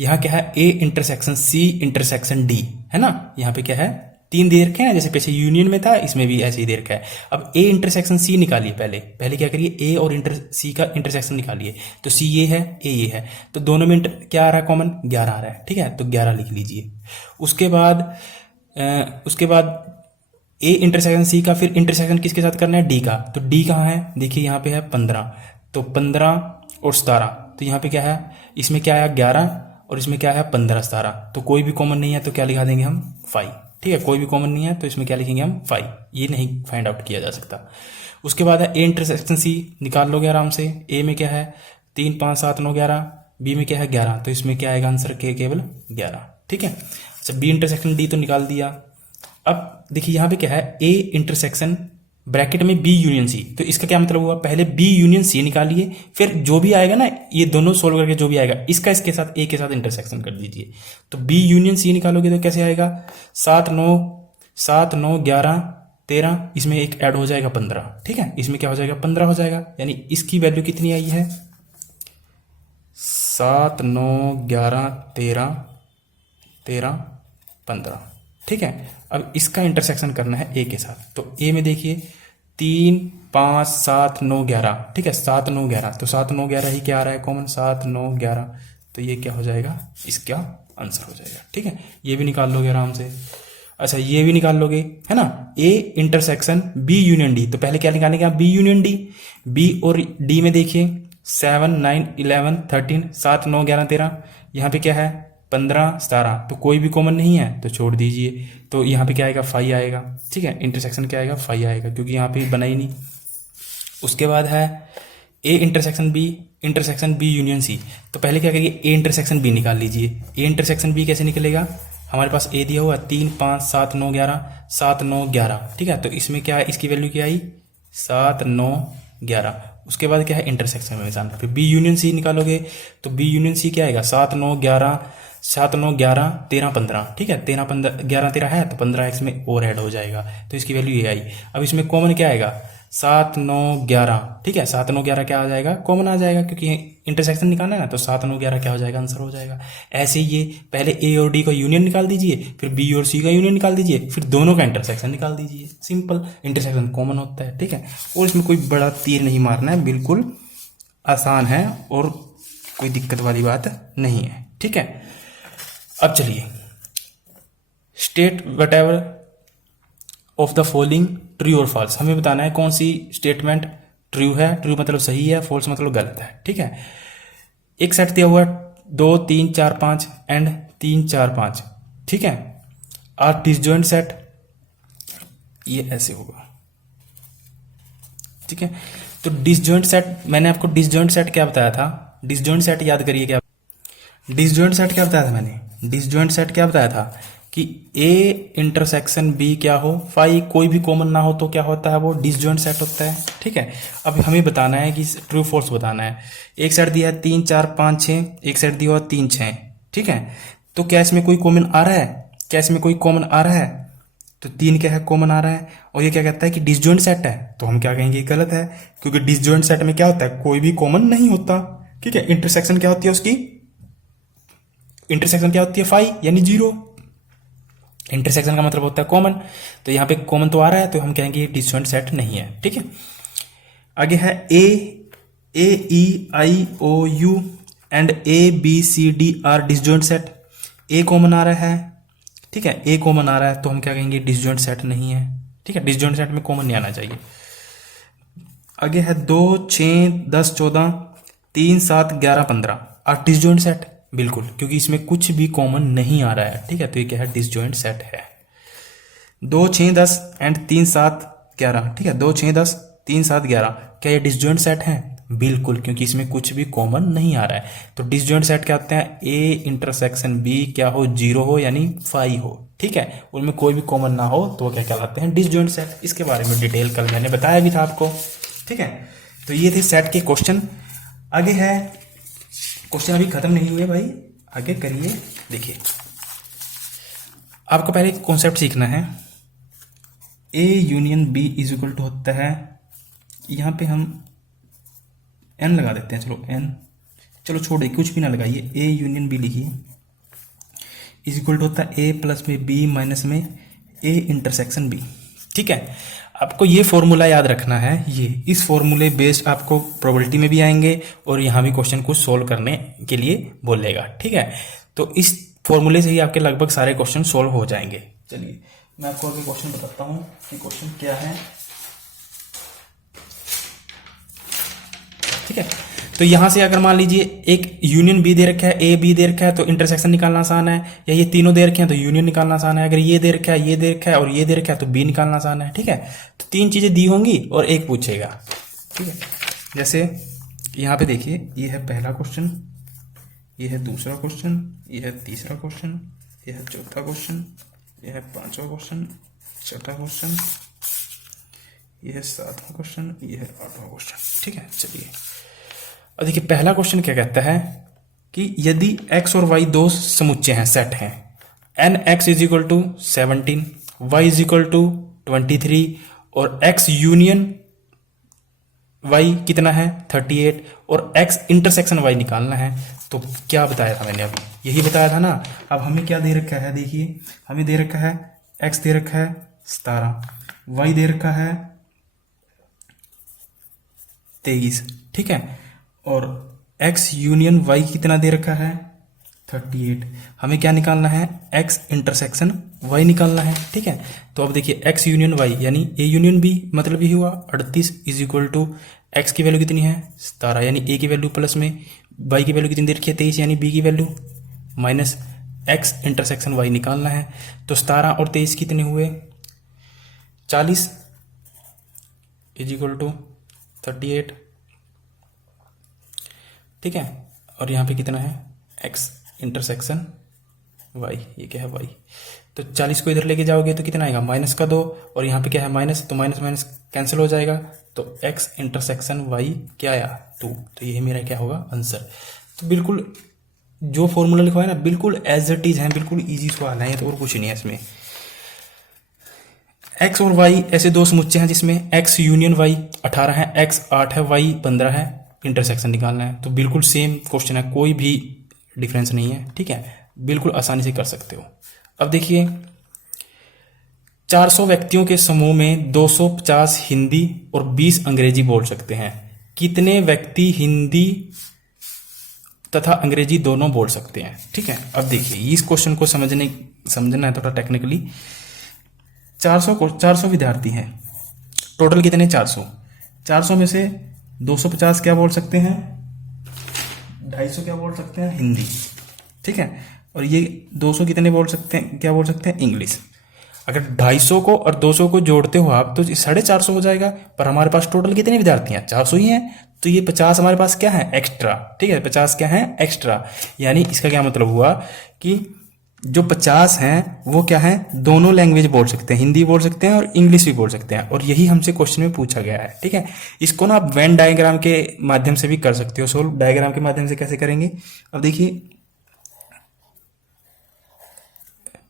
यहाँ क्या है, A intersection C intersection D, है ना। यहाँ पे क्या है, 3 दे रखे हैं, जैसे पीछे यूनियन में था, इसमें भी ऐसे ही दे रखा है। अब ए इंटरसेक्शन सी निकालिए, पहले क्या करिए, ए और सी का इंटरसेक्शन निकालिए। तो सी ये है, ए ये है, तो दोनों में क्या आ रहा है कॉमन, 11 आ रहा है, ठीक है, तो 11 लिख लीजिए। उसके बाद ए इंटरसेक्शन सी का फिर इंटरसेक्शन किसके साथ करना है, डी का। तो डी कहाँ है, देखिए यहाँ पे है 15, तो 15 और 17, तो यहाँ पे क्या है, इसमें क्या है 11 और इसमें क्या है 15 17, तो कोई भी कॉमन नहीं है, तो क्या लिखा देंगे हम 5, ठीक है, कोई भी कॉमन नहीं है तो इसमें क्या लिखेंगे हम 5, ये नहीं फाइंड आउट किया जा सकता। उसके बाद है ए इंटरसेक्शन सी, निकाल लोगे आराम से। ए में क्या है 3 5 7 9 11, बी में क्या है 11, तो इसमें क्या आएगा आंसर के केवल 11, ठीक है। अच्छा, बी इंटरसेक्शन डी तो निकाल दिया। अब देखिए यहाँ पे क्या है, ए इंटरसेक्शन ब्रैकेट में बी यूनियन सी, तो इसका क्या मतलब हुआ, पहले बी यूनियन सी निकालिए, फिर जो भी आएगा ना, ये दोनों सोल्व करके जो भी आएगा इसका इसके साथ ए के साथ इंटरसेक्शन कर दीजिए। तो बी यूनियन सी निकालोगे तो कैसे आएगा, 7 9 11 13, इसमें एक ऐड हो जाएगा 15, ठीक है, इसमें क्या हो जाएगा 15 हो जाएगा, यानी इसकी वैल्यू कितनी आई है 7 9 11 13 15, ठीक है। अब इसका इंटरसेक्शन करना है ए के साथ, तो ए में देखिए 3 5 7 9 11, ठीक है, 7 9 11, तो 7 9 11 ही क्या आ रहा है कॉमन, 7 9 11, तो ये क्या हो जाएगा, इसका आंसर हो जाएगा, ठीक है। ये भी निकाल लोगे आराम से। अच्छा, ये भी निकाल लोगे, है ना। A intersection B union D, तो पहले क्या निकालेंगे आप, बी यूनियन डी। बी और डी में देखिए 7 9 11 13, 7 9 11 13, यहाँ पे क्या है 15 17, तो कोई भी कॉमन नहीं है तो छोड़ दीजिए। तो यहाँ पे क्या आएगा 5 आएगा, ठीक है, इंटरसेक्शन क्या आएगा 5 आएगा, क्योंकि यहाँ पे बना ही नहीं। उसके बाद है A intersection B union C, तो पहले क्या करिए, ए इंटरसेक्शन बी निकाल लीजिए। ए इंटरसेक्शन बी कैसे निकलेगा, हमारे पास ए दिया हुआ 3 5 7 9 11, 7 9 11, ठीक है, तो इसमें क्या है, इसकी वैल्यू क्या आई 7 9 11। उसके बाद क्या है इंटरसेक्शन में निशान, फिर बी यूनियन सी निकालोगे, तो बी यूनियन सी क्या आएगा 7 9 11 13 15, ठीक है, 13 15 11 13 है, तो 15 इसमें और ऐड हो जाएगा, तो इसकी वैल्यू ये आई। अब इसमें कॉमन क्या आएगा 7 9 11, ठीक है, 7 9 11 क्या आ जाएगा, कॉमन आ जाएगा, क्योंकि इंटरसेक्शन निकालना है ना, तो 7 9 11 क्या हो जाएगा, आंसर हो जाएगा। ऐसे ही ये पहले ए और डी का यूनियन निकाल दीजिए, फिर बी और सी का यूनियन निकाल दीजिए, फिर दोनों का इंटरसेक्शन निकाल दीजिए, सिंपल, इंटरसेक्शन कॉमन होता है, ठीक है। और इसमें कोई बड़ा तीर नहीं मारना है, बिल्कुल आसान है और कोई दिक्कत वाली बात नहीं है, ठीक है। अब चलिए, state what ever of the following true और फॉल्स, हमें बताना है कौन सी स्टेटमेंट ट्रू है, ट्रू मतलब सही है, फॉल्स मतलब गलत है, ठीक है। एक सेट दिया हुआ 2 3 4 5 एंड 3 4 5, ठीक है, आर डिसजॉइंट सेट, ये ऐसे होगा, ठीक है। तो डिसजॉइंट सेट, मैंने आपको डिसजॉइंट सेट क्या बताया था, डिसजॉइंट सेट याद करिए, क्या डिसजॉइंट सेट क्या बताया था मैंने, डिसजॉइंट सेट क्या बताया था कि ए इंटरसेक्शन बी क्या हो, फाई कोई भी कॉमन ना हो तो क्या होता है, वो डिसजॉइंट सेट होता है, ठीक है। अब हमें बताना है कि ट्रू फॉल्स बताना है। एक सेट दिया है 3 4 5 6, एक सेट दिया हुआ 3 6, ठीक है, तो क्या इसमें कोई कॉमन आ रहा है, क्या इसमें कोई कॉमन आ रहा है, तो 3 क्या है कॉमन आ रहा है, और ये क्या कहता है कि डिसजॉइंट सेट है, तो हम क्या कहेंगे गलत है, क्योंकि डिसजॉइंट सेट में क्या होता है, कोई भी कॉमन नहीं होता, ठीक है। इंटरसेक्शन क्या होती है उसकी, इंटरसेक्शन क्या होती है 5 यानी 0, इंटरसेक्शन का मतलब होता है कॉमन, तो यहाँ पे कॉमन तो आ रहा है, तो हम कहेंगे डिसजॉइंट सेट नहीं है, ठीक है। आगे है A E I O U and A B C D are disjoint set, A common आ रहा है, ठीक है, ए कॉमन आ रहा है, तो हम क्या कहेंगे डिसजॉइंट सेट नहीं है, ठीक है, डिसजॉइंट सेट में कॉमन नहीं आना चाहिए। आगे है 2 6 10 14 3 7 11 15 आर डिसजॉइंट सेट, बिल्कुल, क्योंकि इसमें कुछ भी कॉमन नहीं आ रहा है, ठीक है, तो ये क्या है डिसजॉइंट सेट है। 2 6 10 एंड 3 7 11, ठीक है, 2 6 10 3 7 11, क्या ये डिसजॉइंट सेट है, बिल्कुल, क्योंकि इसमें कुछ भी कॉमन नहीं आ रहा है। तो डिसजॉइंट सेट क्या होते हैं, ए इंटरसेक्शन बी क्या हो 0 हो यानी 5 हो, ठीक है, उनमें कोई भी कॉमन ना हो तो वो क्या कहलाते हैं डिसजॉइंट सेट। इसके बारे में डिटेल कल मैंने बताया भी था आपको, ठीक है। तो ये थे सेट के क्वेश्चन। आगे है क्वेश्चन, अभी खत्म नहीं हुए भाई, आगे करिए। देखिए, आपको पहले कॉन्सेप्ट सीखना है, A union B is equal to होता है, यहां पे हम एन लगा देते हैं, चलो एन, चलो छोड़िए कुछ भी ना लगाइए, ए यूनियन बी लिखिए, इज इक्वल टू होता है ए प्लस में बी माइनस में ए इंटरसेक्शन बी। ठीक है, आपको ये फॉर्मूला याद रखना है, ये इस फॉर्मूले बेस्ड आपको प्रोबेबिलिटी में भी आएंगे और यहाँ भी क्वेश्चन को सोल्व करने के लिए बोलेगा। ठीक है, तो इस फॉर्मूले से ही आपके लगभग सारे क्वेश्चन सोल्व हो जाएंगे। चलिए मैं आपको अभी क्वेश्चन बताता हूँ कि क्वेश्चन क्या है। ठीक है, तो यहां से अगर मान लीजिए एक यूनियन बी दे रखा है, ए बी दे रखा है, तो इंटरसेक्शन निकालना आसान है, या ये तीनों दे रखे हैं तो यूनियन निकालना आसान है। अगर ये दे रखा है, ये दे रखा है और ये दे रखा है तो बी निकालना आसान है। ठीक है, तो तीन चीजें दी होंगी और एक पूछेगा। ठीक है, जैसे यहाँ पे देखिए, ये है पहला क्वेश्चन, ये है दूसरा क्वेश्चन, ये है तीसरा क्वेश्चन, ये है चौथा क्वेश्चन, ये है पांचवा क्वेश्चन, छठा क्वेश्चन, ये है सातवां क्वेश्चन, ये है आठवां क्वेश्चन। ठीक है, चलिए और देखिए पहला क्वेश्चन क्या कहता है कि यदि x और y दो समुच्चय हैं, सेट हैं, n x is equal to 17, y is equal to 23 और x यूनियन y कितना है 38 और x इंटरसेक्शन y निकालना है। तो क्या बताया था मैंने अभी, यही बताया था ना। अब हमें क्या दे रखा है, देखिए हमें दे रखा है x दे रखा है 17, y दे रखा है 23। ठीक है, और x यूनियन y कितना दे रखा है 38। हमें क्या निकालना है, x इंटरसेक्शन y निकालना है। ठीक है, तो अब देखिए x यूनियन y यानी a यूनियन b, मतलब ये हुआ 38 इज इक्वल टू x की वैल्यू कितनी है 17, यानी a की वैल्यू प्लस में y की वैल्यू कितनी दे रखी है 23, यानी b की value minus x intersection y निकालना है। तो 17 और 23 कितने हुए 40 इज इक्वल टू 38। ठीक है, और यहाँ पे कितना है x इंटरसेक्शन y, ये क्या है y। तो 40 को इधर लेके जाओगे तो कितना आएगा माइनस का 2, और यहाँ पे क्या है माइनस, तो माइनस माइनस कैंसिल हो जाएगा, तो x इंटरसेक्शन y क्या आया 2। तो ये मेरा क्या होगा आंसर। तो बिल्कुल जो फॉर्मूला लिखा है ना, बिल्कुल एज इट इज है, बिल्कुल इजी सवाल है, तो और कुछ नहीं है इसमें। x और y ऐसे दो समुच्चय हैं जिसमें x यूनियन y 18 है, x 8 है, y 15 है, इंटरसेक्शन निकालना है। तो बिल्कुल सेम क्वेश्चन है, कोई भी डिफरेंस नहीं है। ठीक है, बिल्कुल आसानी से कर सकते हो। अब देखिए 400 व्यक्तियों के समूह में 250 हिंदी और 20 अंग्रेजी बोल सकते हैं, कितने व्यक्ति हिंदी तथा अंग्रेजी दोनों बोल सकते हैं। ठीक है, अब देखिए इस क्वेश्चन को समझना है थोड़ा टेक्निकली। 400 विद्यार्थी हैं, टोटल कितने 400 में से 250 क्या बोल सकते हैं, 250 क्या बोल सकते हैं हिंदी। ठीक है, और ये 200 कितने बोल सकते हैं, क्या बोल सकते हैं इंग्लिश। अगर 250 को और 200 को जोड़ते हो आप तो 450 हो जाएगा, पर हमारे पास टोटल कितने विद्यार्थी हैं 400 ही हैं, तो ये 50 हमारे पास क्या है एक्स्ट्रा। ठीक है, 50 क्या है एक्स्ट्रा, यानी इसका क्या मतलब हुआ कि जो 50 हैं वो क्या है दोनों लैंग्वेज बोल सकते हैं, हिंदी बोल सकते हैं और इंग्लिश भी बोल सकते हैं, और यही हमसे क्वेश्चन में पूछा गया है। ठीक है, इसको ना आप वेन डायग्राम के माध्यम से भी कर सकते हो सोल्व। डायग्राम के माध्यम से कैसे करेंगे, अब देखिए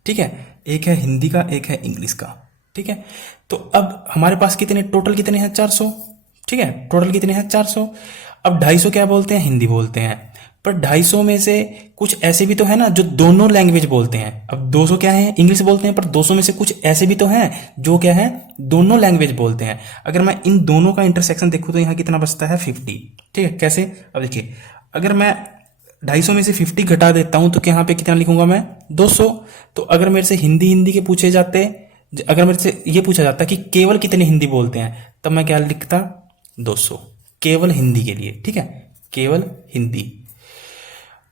ठीक है, एक है हिंदी का, एक है इंग्लिश का। ठीक है, तो अब हमारे पास कितने टोटल कितने हैं 400। ठीक है, टोटल कितने हैं 400। अब 250 क्या बोलते हैं हिंदी बोलते हैं, पर 250 में से कुछ ऐसे भी तो है ना जो दोनों लैंग्वेज बोलते हैं। अब 200 क्या है इंग्लिश बोलते हैं, पर 200 में से कुछ ऐसे भी तो हैं जो क्या है दोनों लैंग्वेज बोलते हैं। अगर मैं इन दोनों का इंटरसेक्शन देखूं तो यहाँ कितना बचता है 50। ठीक है, कैसे, अब देखिए अगर मैं 250 में से 50 घटा देता हूं तो यहाँ पे कितना लिखूंगा मैं 200। तो अगर मेरे से हिंदी के पूछे जाते, अगर मेरे से ये पूछा जाता कि केवल कितने हिंदी बोलते हैं, तब मैं क्या लिखता 200 केवल हिंदी के लिए। ठीक है, केवल हिंदी।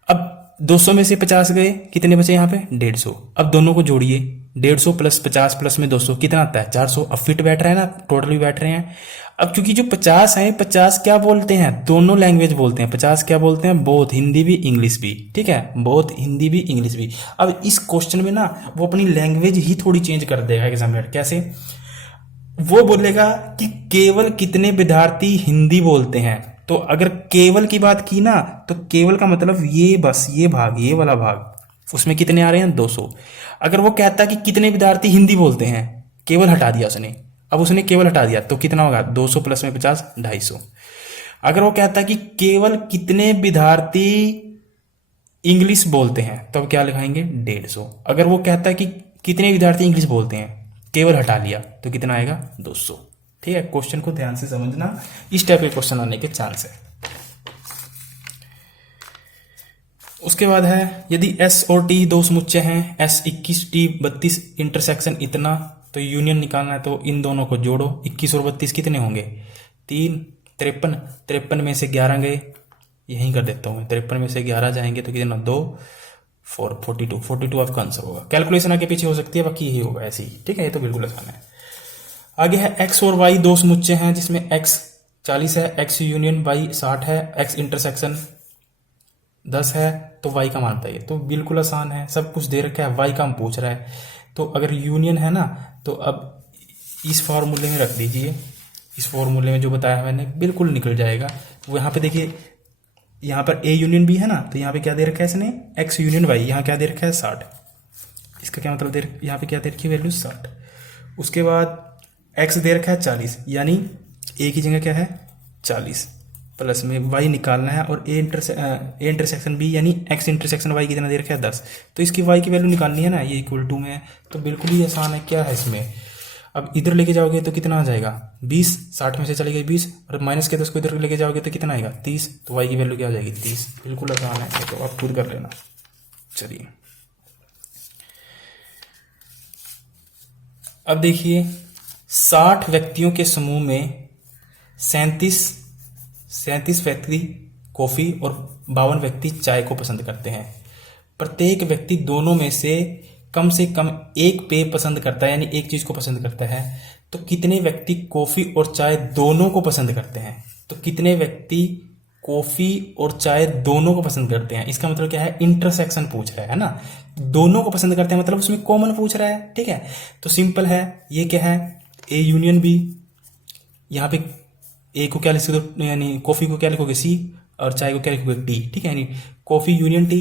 अब 200 में से 50 गए, कितने बचे यहाँ पे 150। अब दोनों को जोड़िए, 150 प्लस 50 प्लस में 200 कितना आता है 400। अब फिट बैठ रहा है ना, टोटल भी बैठ रहे हैं। अब क्योंकि जो 50 है 50 क्या बोलते हैं दोनों लैंग्वेज बोलते हैं, 50 क्या बोलते हैं बोथ हिंदी भी इंग्लिश भी। ठीक है, बोथ हिंदी भी इंग्लिश भी। अब इस क्वेश्चन में ना वो अपनी लैंग्वेज ही थोड़ी चेंज कर देगा एग्जामिनर। कैसे, वो बोलेगा कि केवल कितने विद्यार्थी हिंदी बोलते हैं। तो अगर केवल की बात की ना तो केवल का मतलब ये बस ये भाग, ये वाला भाग, उसमें कितने आ रहे हैं 200। अगर वो कहता कि कितने विद्यार्थी हिंदी बोलते हैं, केवल हटा दिया उसने, अब उसने केवल हटा दिया तो कितना होगा 200 प्लस में 50 250। अगर वो कहता कि केवल कितने विद्यार्थी इंग्लिश बोलते हैं तो अब क्या लिखाएंगे 150। अगर वो कहता है कि कितने विद्यार्थी इंग्लिश बोलते हैं, केवल हटा लिया तो कितना आएगा 200। ठीक है, क्वेश्चन को ध्यान से समझना, इस टाइप के क्वेश्चन आने के चांस है। उसके बाद है यदि S और T दो समुच्चय हैं, S 21 T 32 इंटरसेक्शन इतना, तो यूनियन निकालना है तो इन दोनों को जोड़ो। 21 और 32 कितने होंगे 3, 53, 53 में से 11 गए, यहीं कर देता हूँ 53 में से 11 जाएंगे तो कितना 2, 4, 42, 42 आपका आंसर होगा। कैलकुलेशन आगे पीछे हो सकती है, बाकी यही होगा ऐसे ही। ठीक है, ये तो बिल्कुल आसान है। आगे है X और Y दो समुच्चय हैं जिसमें X 40 है, X यूनियन Y 60 है, X इंटरसेक्शन 10 है, तो Y का मान बताइए। तो बिल्कुल आसान है, सब कुछ दे रखा है, Y का हम पूछ रहा है। तो अगर यूनियन है ना, तो अब इस फॉर्मूले में रख दीजिए, इस फॉर्मूले में जो बताया मैंने बिल्कुल निकल जाएगा। वो यहाँ पे देखिए, यहाँ पर A यूनियन B है ना, तो यहाँ पे क्या दे रखा है इसने X यूनियन Y, यहाँ क्या दे रखा है 60। इसका क्या मतलब यहाँ पे क्या दे रखी है वैल्यू 60। उसके बाद X दे रखा है 40, यानी A की जगह क्या है 40, प्लस में Y निकालना है, और A इंटरसेक्शन B यानी X इंटरसेक्शन Y कितना दे रखा है 10। तो इसकी Y की वैल्यू निकालनी है ना, ये इक्वल टू में है, तो बिल्कुल ही आसान है। क्या है इसमें, अब इधर लेके जाओगे तो कितना आ जाएगा 20, 60 में से चली गई 20, और माइनस के 10 को इधर लेके जाओगे तो कितना आएगा 30, तो Y की वैल्यू क्या आ जाएगी 30। बिल्कुल आसान है, तो आप खुद कर लेना। चलिए अब देखिए, 60 व्यक्तियों के समूह में 37 व्यक्ति कॉफी और 52 व्यक्ति चाय को पसंद करते हैं। प्रत्येक व्यक्ति दोनों में से कम एक पेय पसंद करता है, यानी एक चीज को पसंद करता है। तो कितने व्यक्ति कॉफी और चाय दोनों को पसंद करते हैं? तो कितने व्यक्ति कॉफी और चाय दोनों को पसंद करते हैं, इसका मतलब क्या है, इंटरसेक्शन पूछ रहा है ना। दोनों को पसंद करते हैं मतलब उसमें कॉमन पूछ रहा है। ठीक है, तो सिंपल है, ये क्या है A यूनियन B। यहाँ पे A को क्या लिख सकते हो, यानी कॉफी को क्या लिखोगे C, और चाय को क्या लिखोगे T। ठीक है, यानी कॉफी यूनियन T,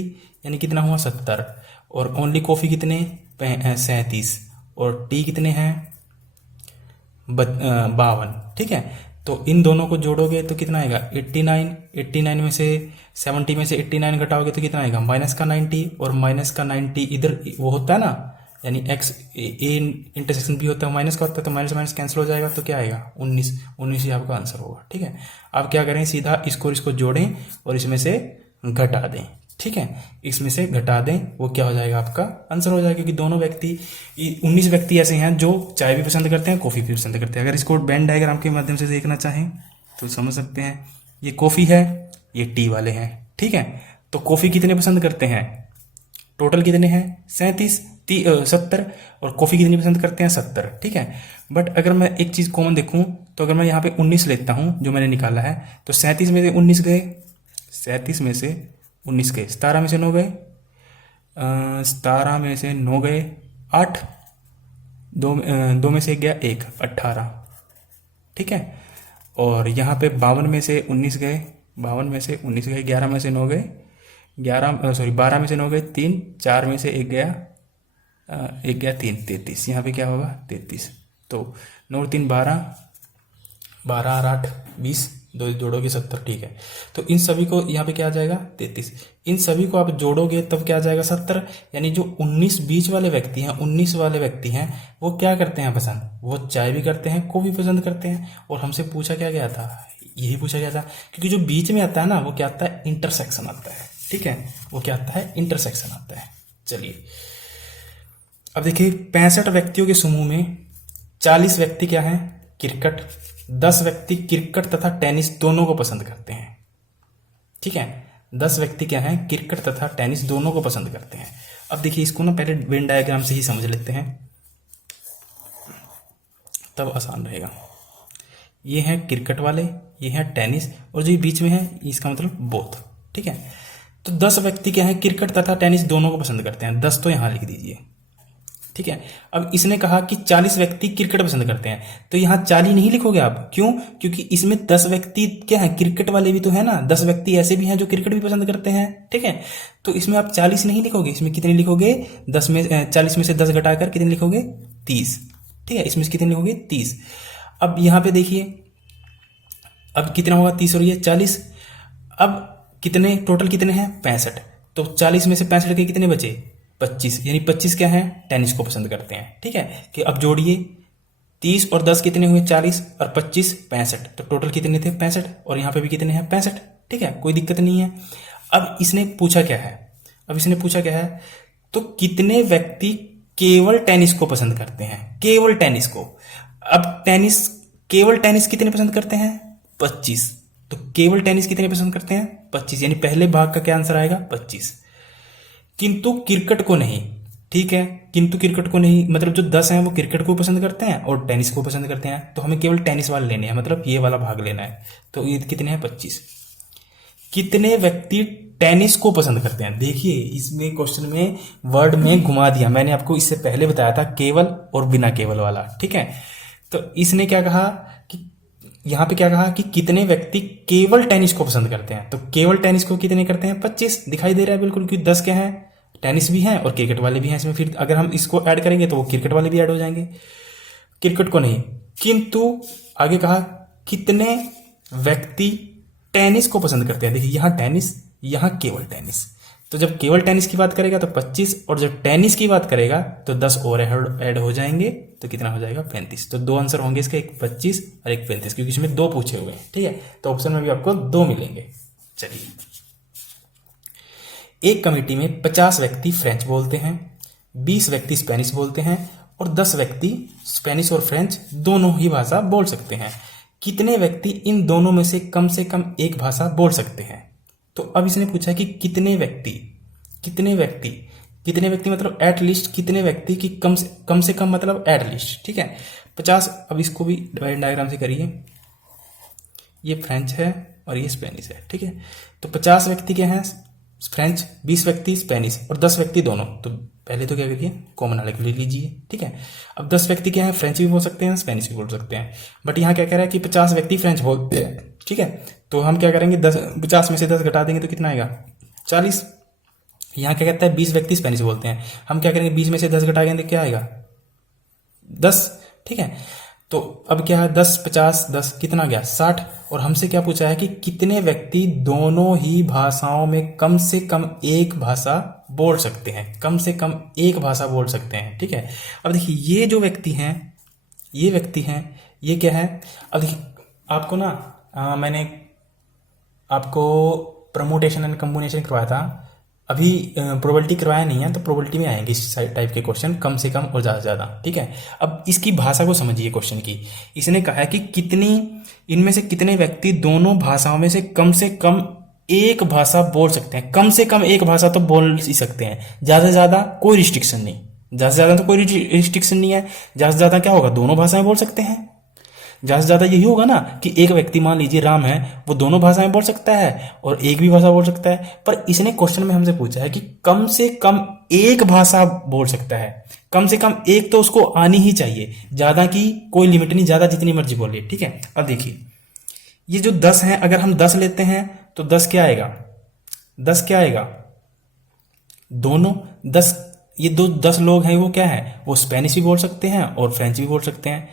यानी कितना हुआ 70, और ओनली कॉफी कितने 37, और टी कितने हैं 52। ठीक है, तो इन दोनों को जोड़ोगे तो कितना आएगा 89 में से 70 में से 89 घटाओगे तो कितना आएगा माइनस का 90, और माइनस का 90 इधर वो होता है ना, यानी X A इंटरसेक्शन B होता है, माइनस का होता है, तो माइनस माइनस कैंसिल हो जाएगा, तो क्या आएगा 19 ही आपका आंसर होगा। ठीक है, आप क्या करें, सीधा इसको जोड़ें और इसमें से घटा दें। ठीक है, इसमें से घटा दें, वो क्या हो जाएगा आपका आंसर हो जाएगा, क्योंकि दोनों व्यक्ति 19 व्यक्ति ऐसे हैं जो चाय भी पसंद करते हैं, कॉफी भी पसंद करते हैं। अगर इसको वेन डायग्राम के माध्यम से देखना चाहें तो समझ सकते हैं, ये कॉफी है, ये टी वाले हैं। ठीक है, तो कॉफी कितने पसंद करते हैं, टोटल कितने हैं 70, और कॉफी कितनी पसंद करते हैं 70। ठीक है, बट अगर मैं एक चीज कॉमन देखूं, तो अगर मैं यहाँ पे 19 लेता हूं जो मैंने निकाला है, तो 37 में से 19 गए, 37 में से 19 गए, 17 में से 9 गए, 17 में से 9 गए, 8, 2 में से 1 गया 1, 18। ठीक है, और यहाँ पे 52 में से 19 गए, 52 में से 19 गए, 11 में से 9 गए, 12 में से 9 गए 3, 4 में से 1 गया 3, 33। यहाँ पे क्या होगा 33। तो 9 और 3 12, 12 और 8 20, 2 जोड़ोगे 70। ठीक है, तो इन सभी को यहाँ पे क्या आ जाएगा 33, इन सभी को आप जोड़ोगे तब क्या आ जाएगा 70। यानी जो 19 बीच वाले व्यक्ति हैं, 19 वाले व्यक्ति हैं, वो क्या करते हैं पसंद, वो चाय भी करते हैं, कॉफी पसंद करते हैं। और हमसे पूछा क्या गया था, यही पूछा गया था, क्योंकि जो बीच में आता है ना वो क्या आता है इंटरसेक्शन आता है। ठीक है, वो क्या आता है इंटरसेक्शन आता है। चलिए अब देखिए, 65 व्यक्तियों के समूह में 40 व्यक्ति क्या है क्रिकेट, 10 व्यक्ति क्रिकेट तथा टेनिस दोनों को पसंद करते हैं। ठीक है, 10 व्यक्ति क्या है क्रिकेट तथा टेनिस दोनों को पसंद करते हैं। अब देखिए इसको ना पहले वेन डायग्राम से ही समझ लेते हैं, तब आसान रहेगा। ये है क्रिकेट वाले, ये है टेनिस, और जो बीच में है इसका मतलब बोथ। ठीक है, तो 10 व्यक्ति क्या है क्रिकेट तथा टेनिस दोनों को पसंद करते हैं, 10 तो यहां लिख दीजिए। ठीक है, अब इसने कहा कि 40 व्यक्ति क्रिकेट पसंद करते हैं, तो यहां 40 नहीं लिखोगे आप, क्यों, क्योंकि इसमें 10 व्यक्ति क्या है क्रिकेट वाले भी तो है ना, 10 व्यक्ति ऐसे भी हैं जो क्रिकेट भी पसंद करते हैं। ठीक है, तो इसमें आप 40 नहीं लिखोगे, इसमें कितने लिखोगे 40 में से 10 घटाकर कितने लिखोगे 30। ठीक है, इसमें से कितने लिखोगे 30। अब यहां पे देखिए, अब कितना होगा 30 और ये 40, अब कितने टोटल कितने हैं 65, तो 40 में से 65 के कितने बचे? 25, यानी 25 क्या है? टेनिस को पसंद करते हैं। ठीक है, कि अब जोड़िए 30 और 10 कितने हुए? 40 और 25 65, तो टोटल कितने थे? 65, और यहाँ पे भी कितने हैं? 65। ठीक है, कोई दिक्कत नहीं है। अब इसने पूछा क्या है? तो कितने व्यक्ति केवल टेनिस को पसंद करते हैं? केवल टेनिस को। अब केवल टेनिस कितने पसंद करते हैं? 25। तो केवल टेनिस कितने पसंद करते हैं? 25, यानी पहले भाग का क्या आंसर आएगा? 25। किंतु क्रिकेट को नहीं। ठीक है, किंतु क्रिकेट को नहीं, मतलब जो 10 हैं वो क्रिकेट को पसंद करते हैं और टेनिस को पसंद करते हैं, तो हमें केवल टेनिस वाले लेने हैं, मतलब ये वाला भाग लेना है। तो ये कितने हैं? 25। कितने व्यक्ति टेनिस को पसंद करते हैं? देखिए, इसमें क्वेश्चन में वर्ड में घुमा दिया। मैंने आपको इससे पहले बताया था केवल और बिना केवल वाला। ठीक है, तो इसने क्या कहा कि यहां पे क्या कहा कि कितने व्यक्ति केवल टेनिस को पसंद करते हैं, तो केवल टेनिस को कितने करते हैं? 25 दिखाई दे रहा है बिल्कुल, क्योंकि 10 क्या है? टेनिस भी है और क्रिकेट वाले भी हैं इसमें। फिर अगर हम इसको ऐड करेंगे तो वो क्रिकेट वाले भी ऐड हो जाएंगे। क्रिकेट को नहीं, किंतु आगे कहा कितने व्यक्ति टेनिस को पसंद करते हैं। देखिए, यहां टेनिस, यहां केवल टेनिस। तो जब केवल टेनिस की बात करेगा तो 25, और जब टेनिस की बात करेगा तो 10 और ऐड हो जाएंगे, तो कितना हो जाएगा? 35। तो 2 आंसर होंगे इसके, एक 25 और एक 35, क्योंकि इसमें 2 पूछे हुए हैं। ठीक है, तो ऑप्शन में भी आपको 2 मिलेंगे। चलिए, एक कमेटी में 50 व्यक्ति फ्रेंच बोलते हैं, 20 व्यक्ति स्पेनिश बोलते हैं और 10 व्यक्ति स्पेनिश और फ्रेंच दोनों ही भाषा बोल सकते हैं। कितने व्यक्ति इन दोनों में से कम एक भाषा बोल सकते हैं? तो अब इसने पूछा कि कितने व्यक्ति मतलब एट लीस्ट कितने व्यक्ति की कम से कम मतलब एट लीस्ट। ठीक है, 50। अब इसको भी डिवाइड डायग्राम से करिए, ये फ्रेंच है और ये स्पेनिश है। ठीक है, तो 50 व्यक्ति क्या हैं? फ्रेंच, 20 व्यक्ति स्पेनिश और 10 व्यक्ति दोनों। तो पहले तो क्या करिए, कॉमन वाले को ले लीजिए। ठीक है, अब 10 व्यक्ति क्या है? फ्रेंच भी बोल सकते हैं, स्पेनिश भी बोल सकते हैं, बट यहाँ क्या कह रहा है कि 50 व्यक्ति फ्रेंच बोलते हैं। ठीक है, तो हम क्या करेंगे, 50 में से 10 घटा देंगे तो कितना आएगा? 40। यहाँ क्या कहता है? 20 व्यक्ति स्पेनिश बोलते हैं, हम क्या करेंगे, 20 में से 10 घटा देंगे तो क्या आएगा? 10। ठीक है, तो अब क्या है? 10 50 10 कितना गया? 60। और हमसे क्या पूछा है कि कितने व्यक्ति दोनों ही भाषाओं में कम से कम एक भाषा बोल सकते हैं? कम से कम एक भाषा बोल सकते हैं। ठीक है, अब देखिए, ये जो व्यक्ति हैं, ये क्या है? अब देखिए, आपको ना मैंने आपको परमुटेशन एंड कॉम्बिनेशन करवाया था, अभी प्रोबेबिलिटी करवाया नहीं है, तो प्रोबेबिलिटी में आएंगे इस टाइप के क्वेश्चन, कम से कम और ज्यादा से ज्यादा। ठीक है, अब इसकी भाषा को समझिए क्वेश्चन की। इसने कहा है कि इनमें से कितने व्यक्ति दोनों भाषाओं में से कम एक भाषा बोल सकते हैं? कम से कम एक भाषा तो बोल ही सकते हैं, ज्यादा से ज्यादा कोई रिस्ट्रिक्शन नहीं, ज्यादा से ज्यादा तो कोई रिस्ट्रिक्शन नहीं है। ज्यादा से ज्यादा क्या होगा? दोनों भाषाएं बोल सकते हैं। ज्यादा से ज्यादा यही होगा ना कि एक व्यक्ति, मान लीजिए राम है, वो दोनों भाषाएं बोल सकता है और एक भी भाषा बोल सकता है, पर इसने क्वेश्चन में हमसे पूछा है कि कम से कम एक भाषा बोल सकता है। कम से कम एक तो उसको आनी ही चाहिए, ज्यादा की कोई लिमिट नहीं, ज्यादा जितनी मर्जी बोलिए। ठीक है, अब देखिए, ये जो 10 है, अगर हम 10 लेते हैं तो 10 क्या आएगा? 10 क्या आएगा? दोनों 10, ये 10 लोग हैं, वो क्या है? वो स्पेनिश भी बोल सकते हैं और फ्रेंच भी बोल सकते हैं।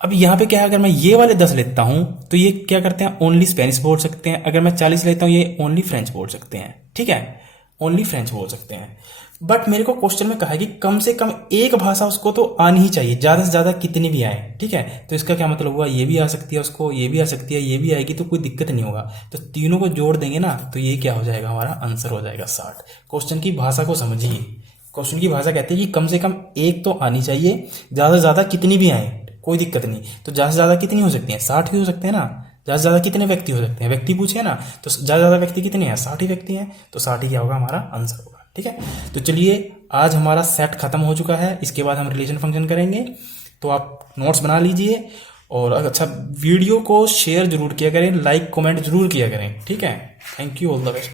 अब यहां पे क्या है, अगर मैं ये वाले 10 लेता हूं तो ये क्या करते हैं? ओनली स्पेनिश बोल सकते हैं। अगर मैं 40 लेता हूं, ये ओनली फ्रेंच बोल सकते हैं। ठीक है, ओनली फ्रेंच बोल सकते हैं। बट मेरे को क्वेश्चन में कहा है कि कम से कम एक भाषा उसको तो आनी ही चाहिए, ज्यादा से ज्यादा कितनी भी आए। ठीक है, तो इसका क्या मतलब हुआ? ये भी आ सकती है उसको, ये भी आ सकती है, ये भी आएगी, तो कोई दिक्कत नहीं होगा। तो तीनों को जोड़ देंगे ना, तो ये क्या हो जाएगा? हमारा आंसर हो जाएगा 60। क्वेश्चन की भाषा को समझिए। क्वेश्चन की भाषा कहती है कि कम से कम एक तो आनी चाहिए, ज्यादा से ज्यादा कितनी भी आए कोई दिक्कत नहीं। तो ज्यादा से ज्यादा कितनी हो सकती है? 60 ही हो सकते हैं ना। ज्यादा से ज्यादा कितने व्यक्ति हो सकते हैं? व्यक्ति पूछे ना, तो ज्यादा से ज्यादा व्यक्ति कितने हैं? 60 ही व्यक्ति हैं, तो 60 ही क्या होगा? हमारा आंसर होगा। ठीक है, तो चलिए, आज हमारा सेट खत्म हो चुका है। इसके बाद हम रिलेशन फंक्शन करेंगे, तो आप नोट्स बना लीजिए और अच्छा, वीडियो को शेयर जरूर किया करें, लाइक कमेंट जरूर किया करें। ठीक है, thank you, all the best.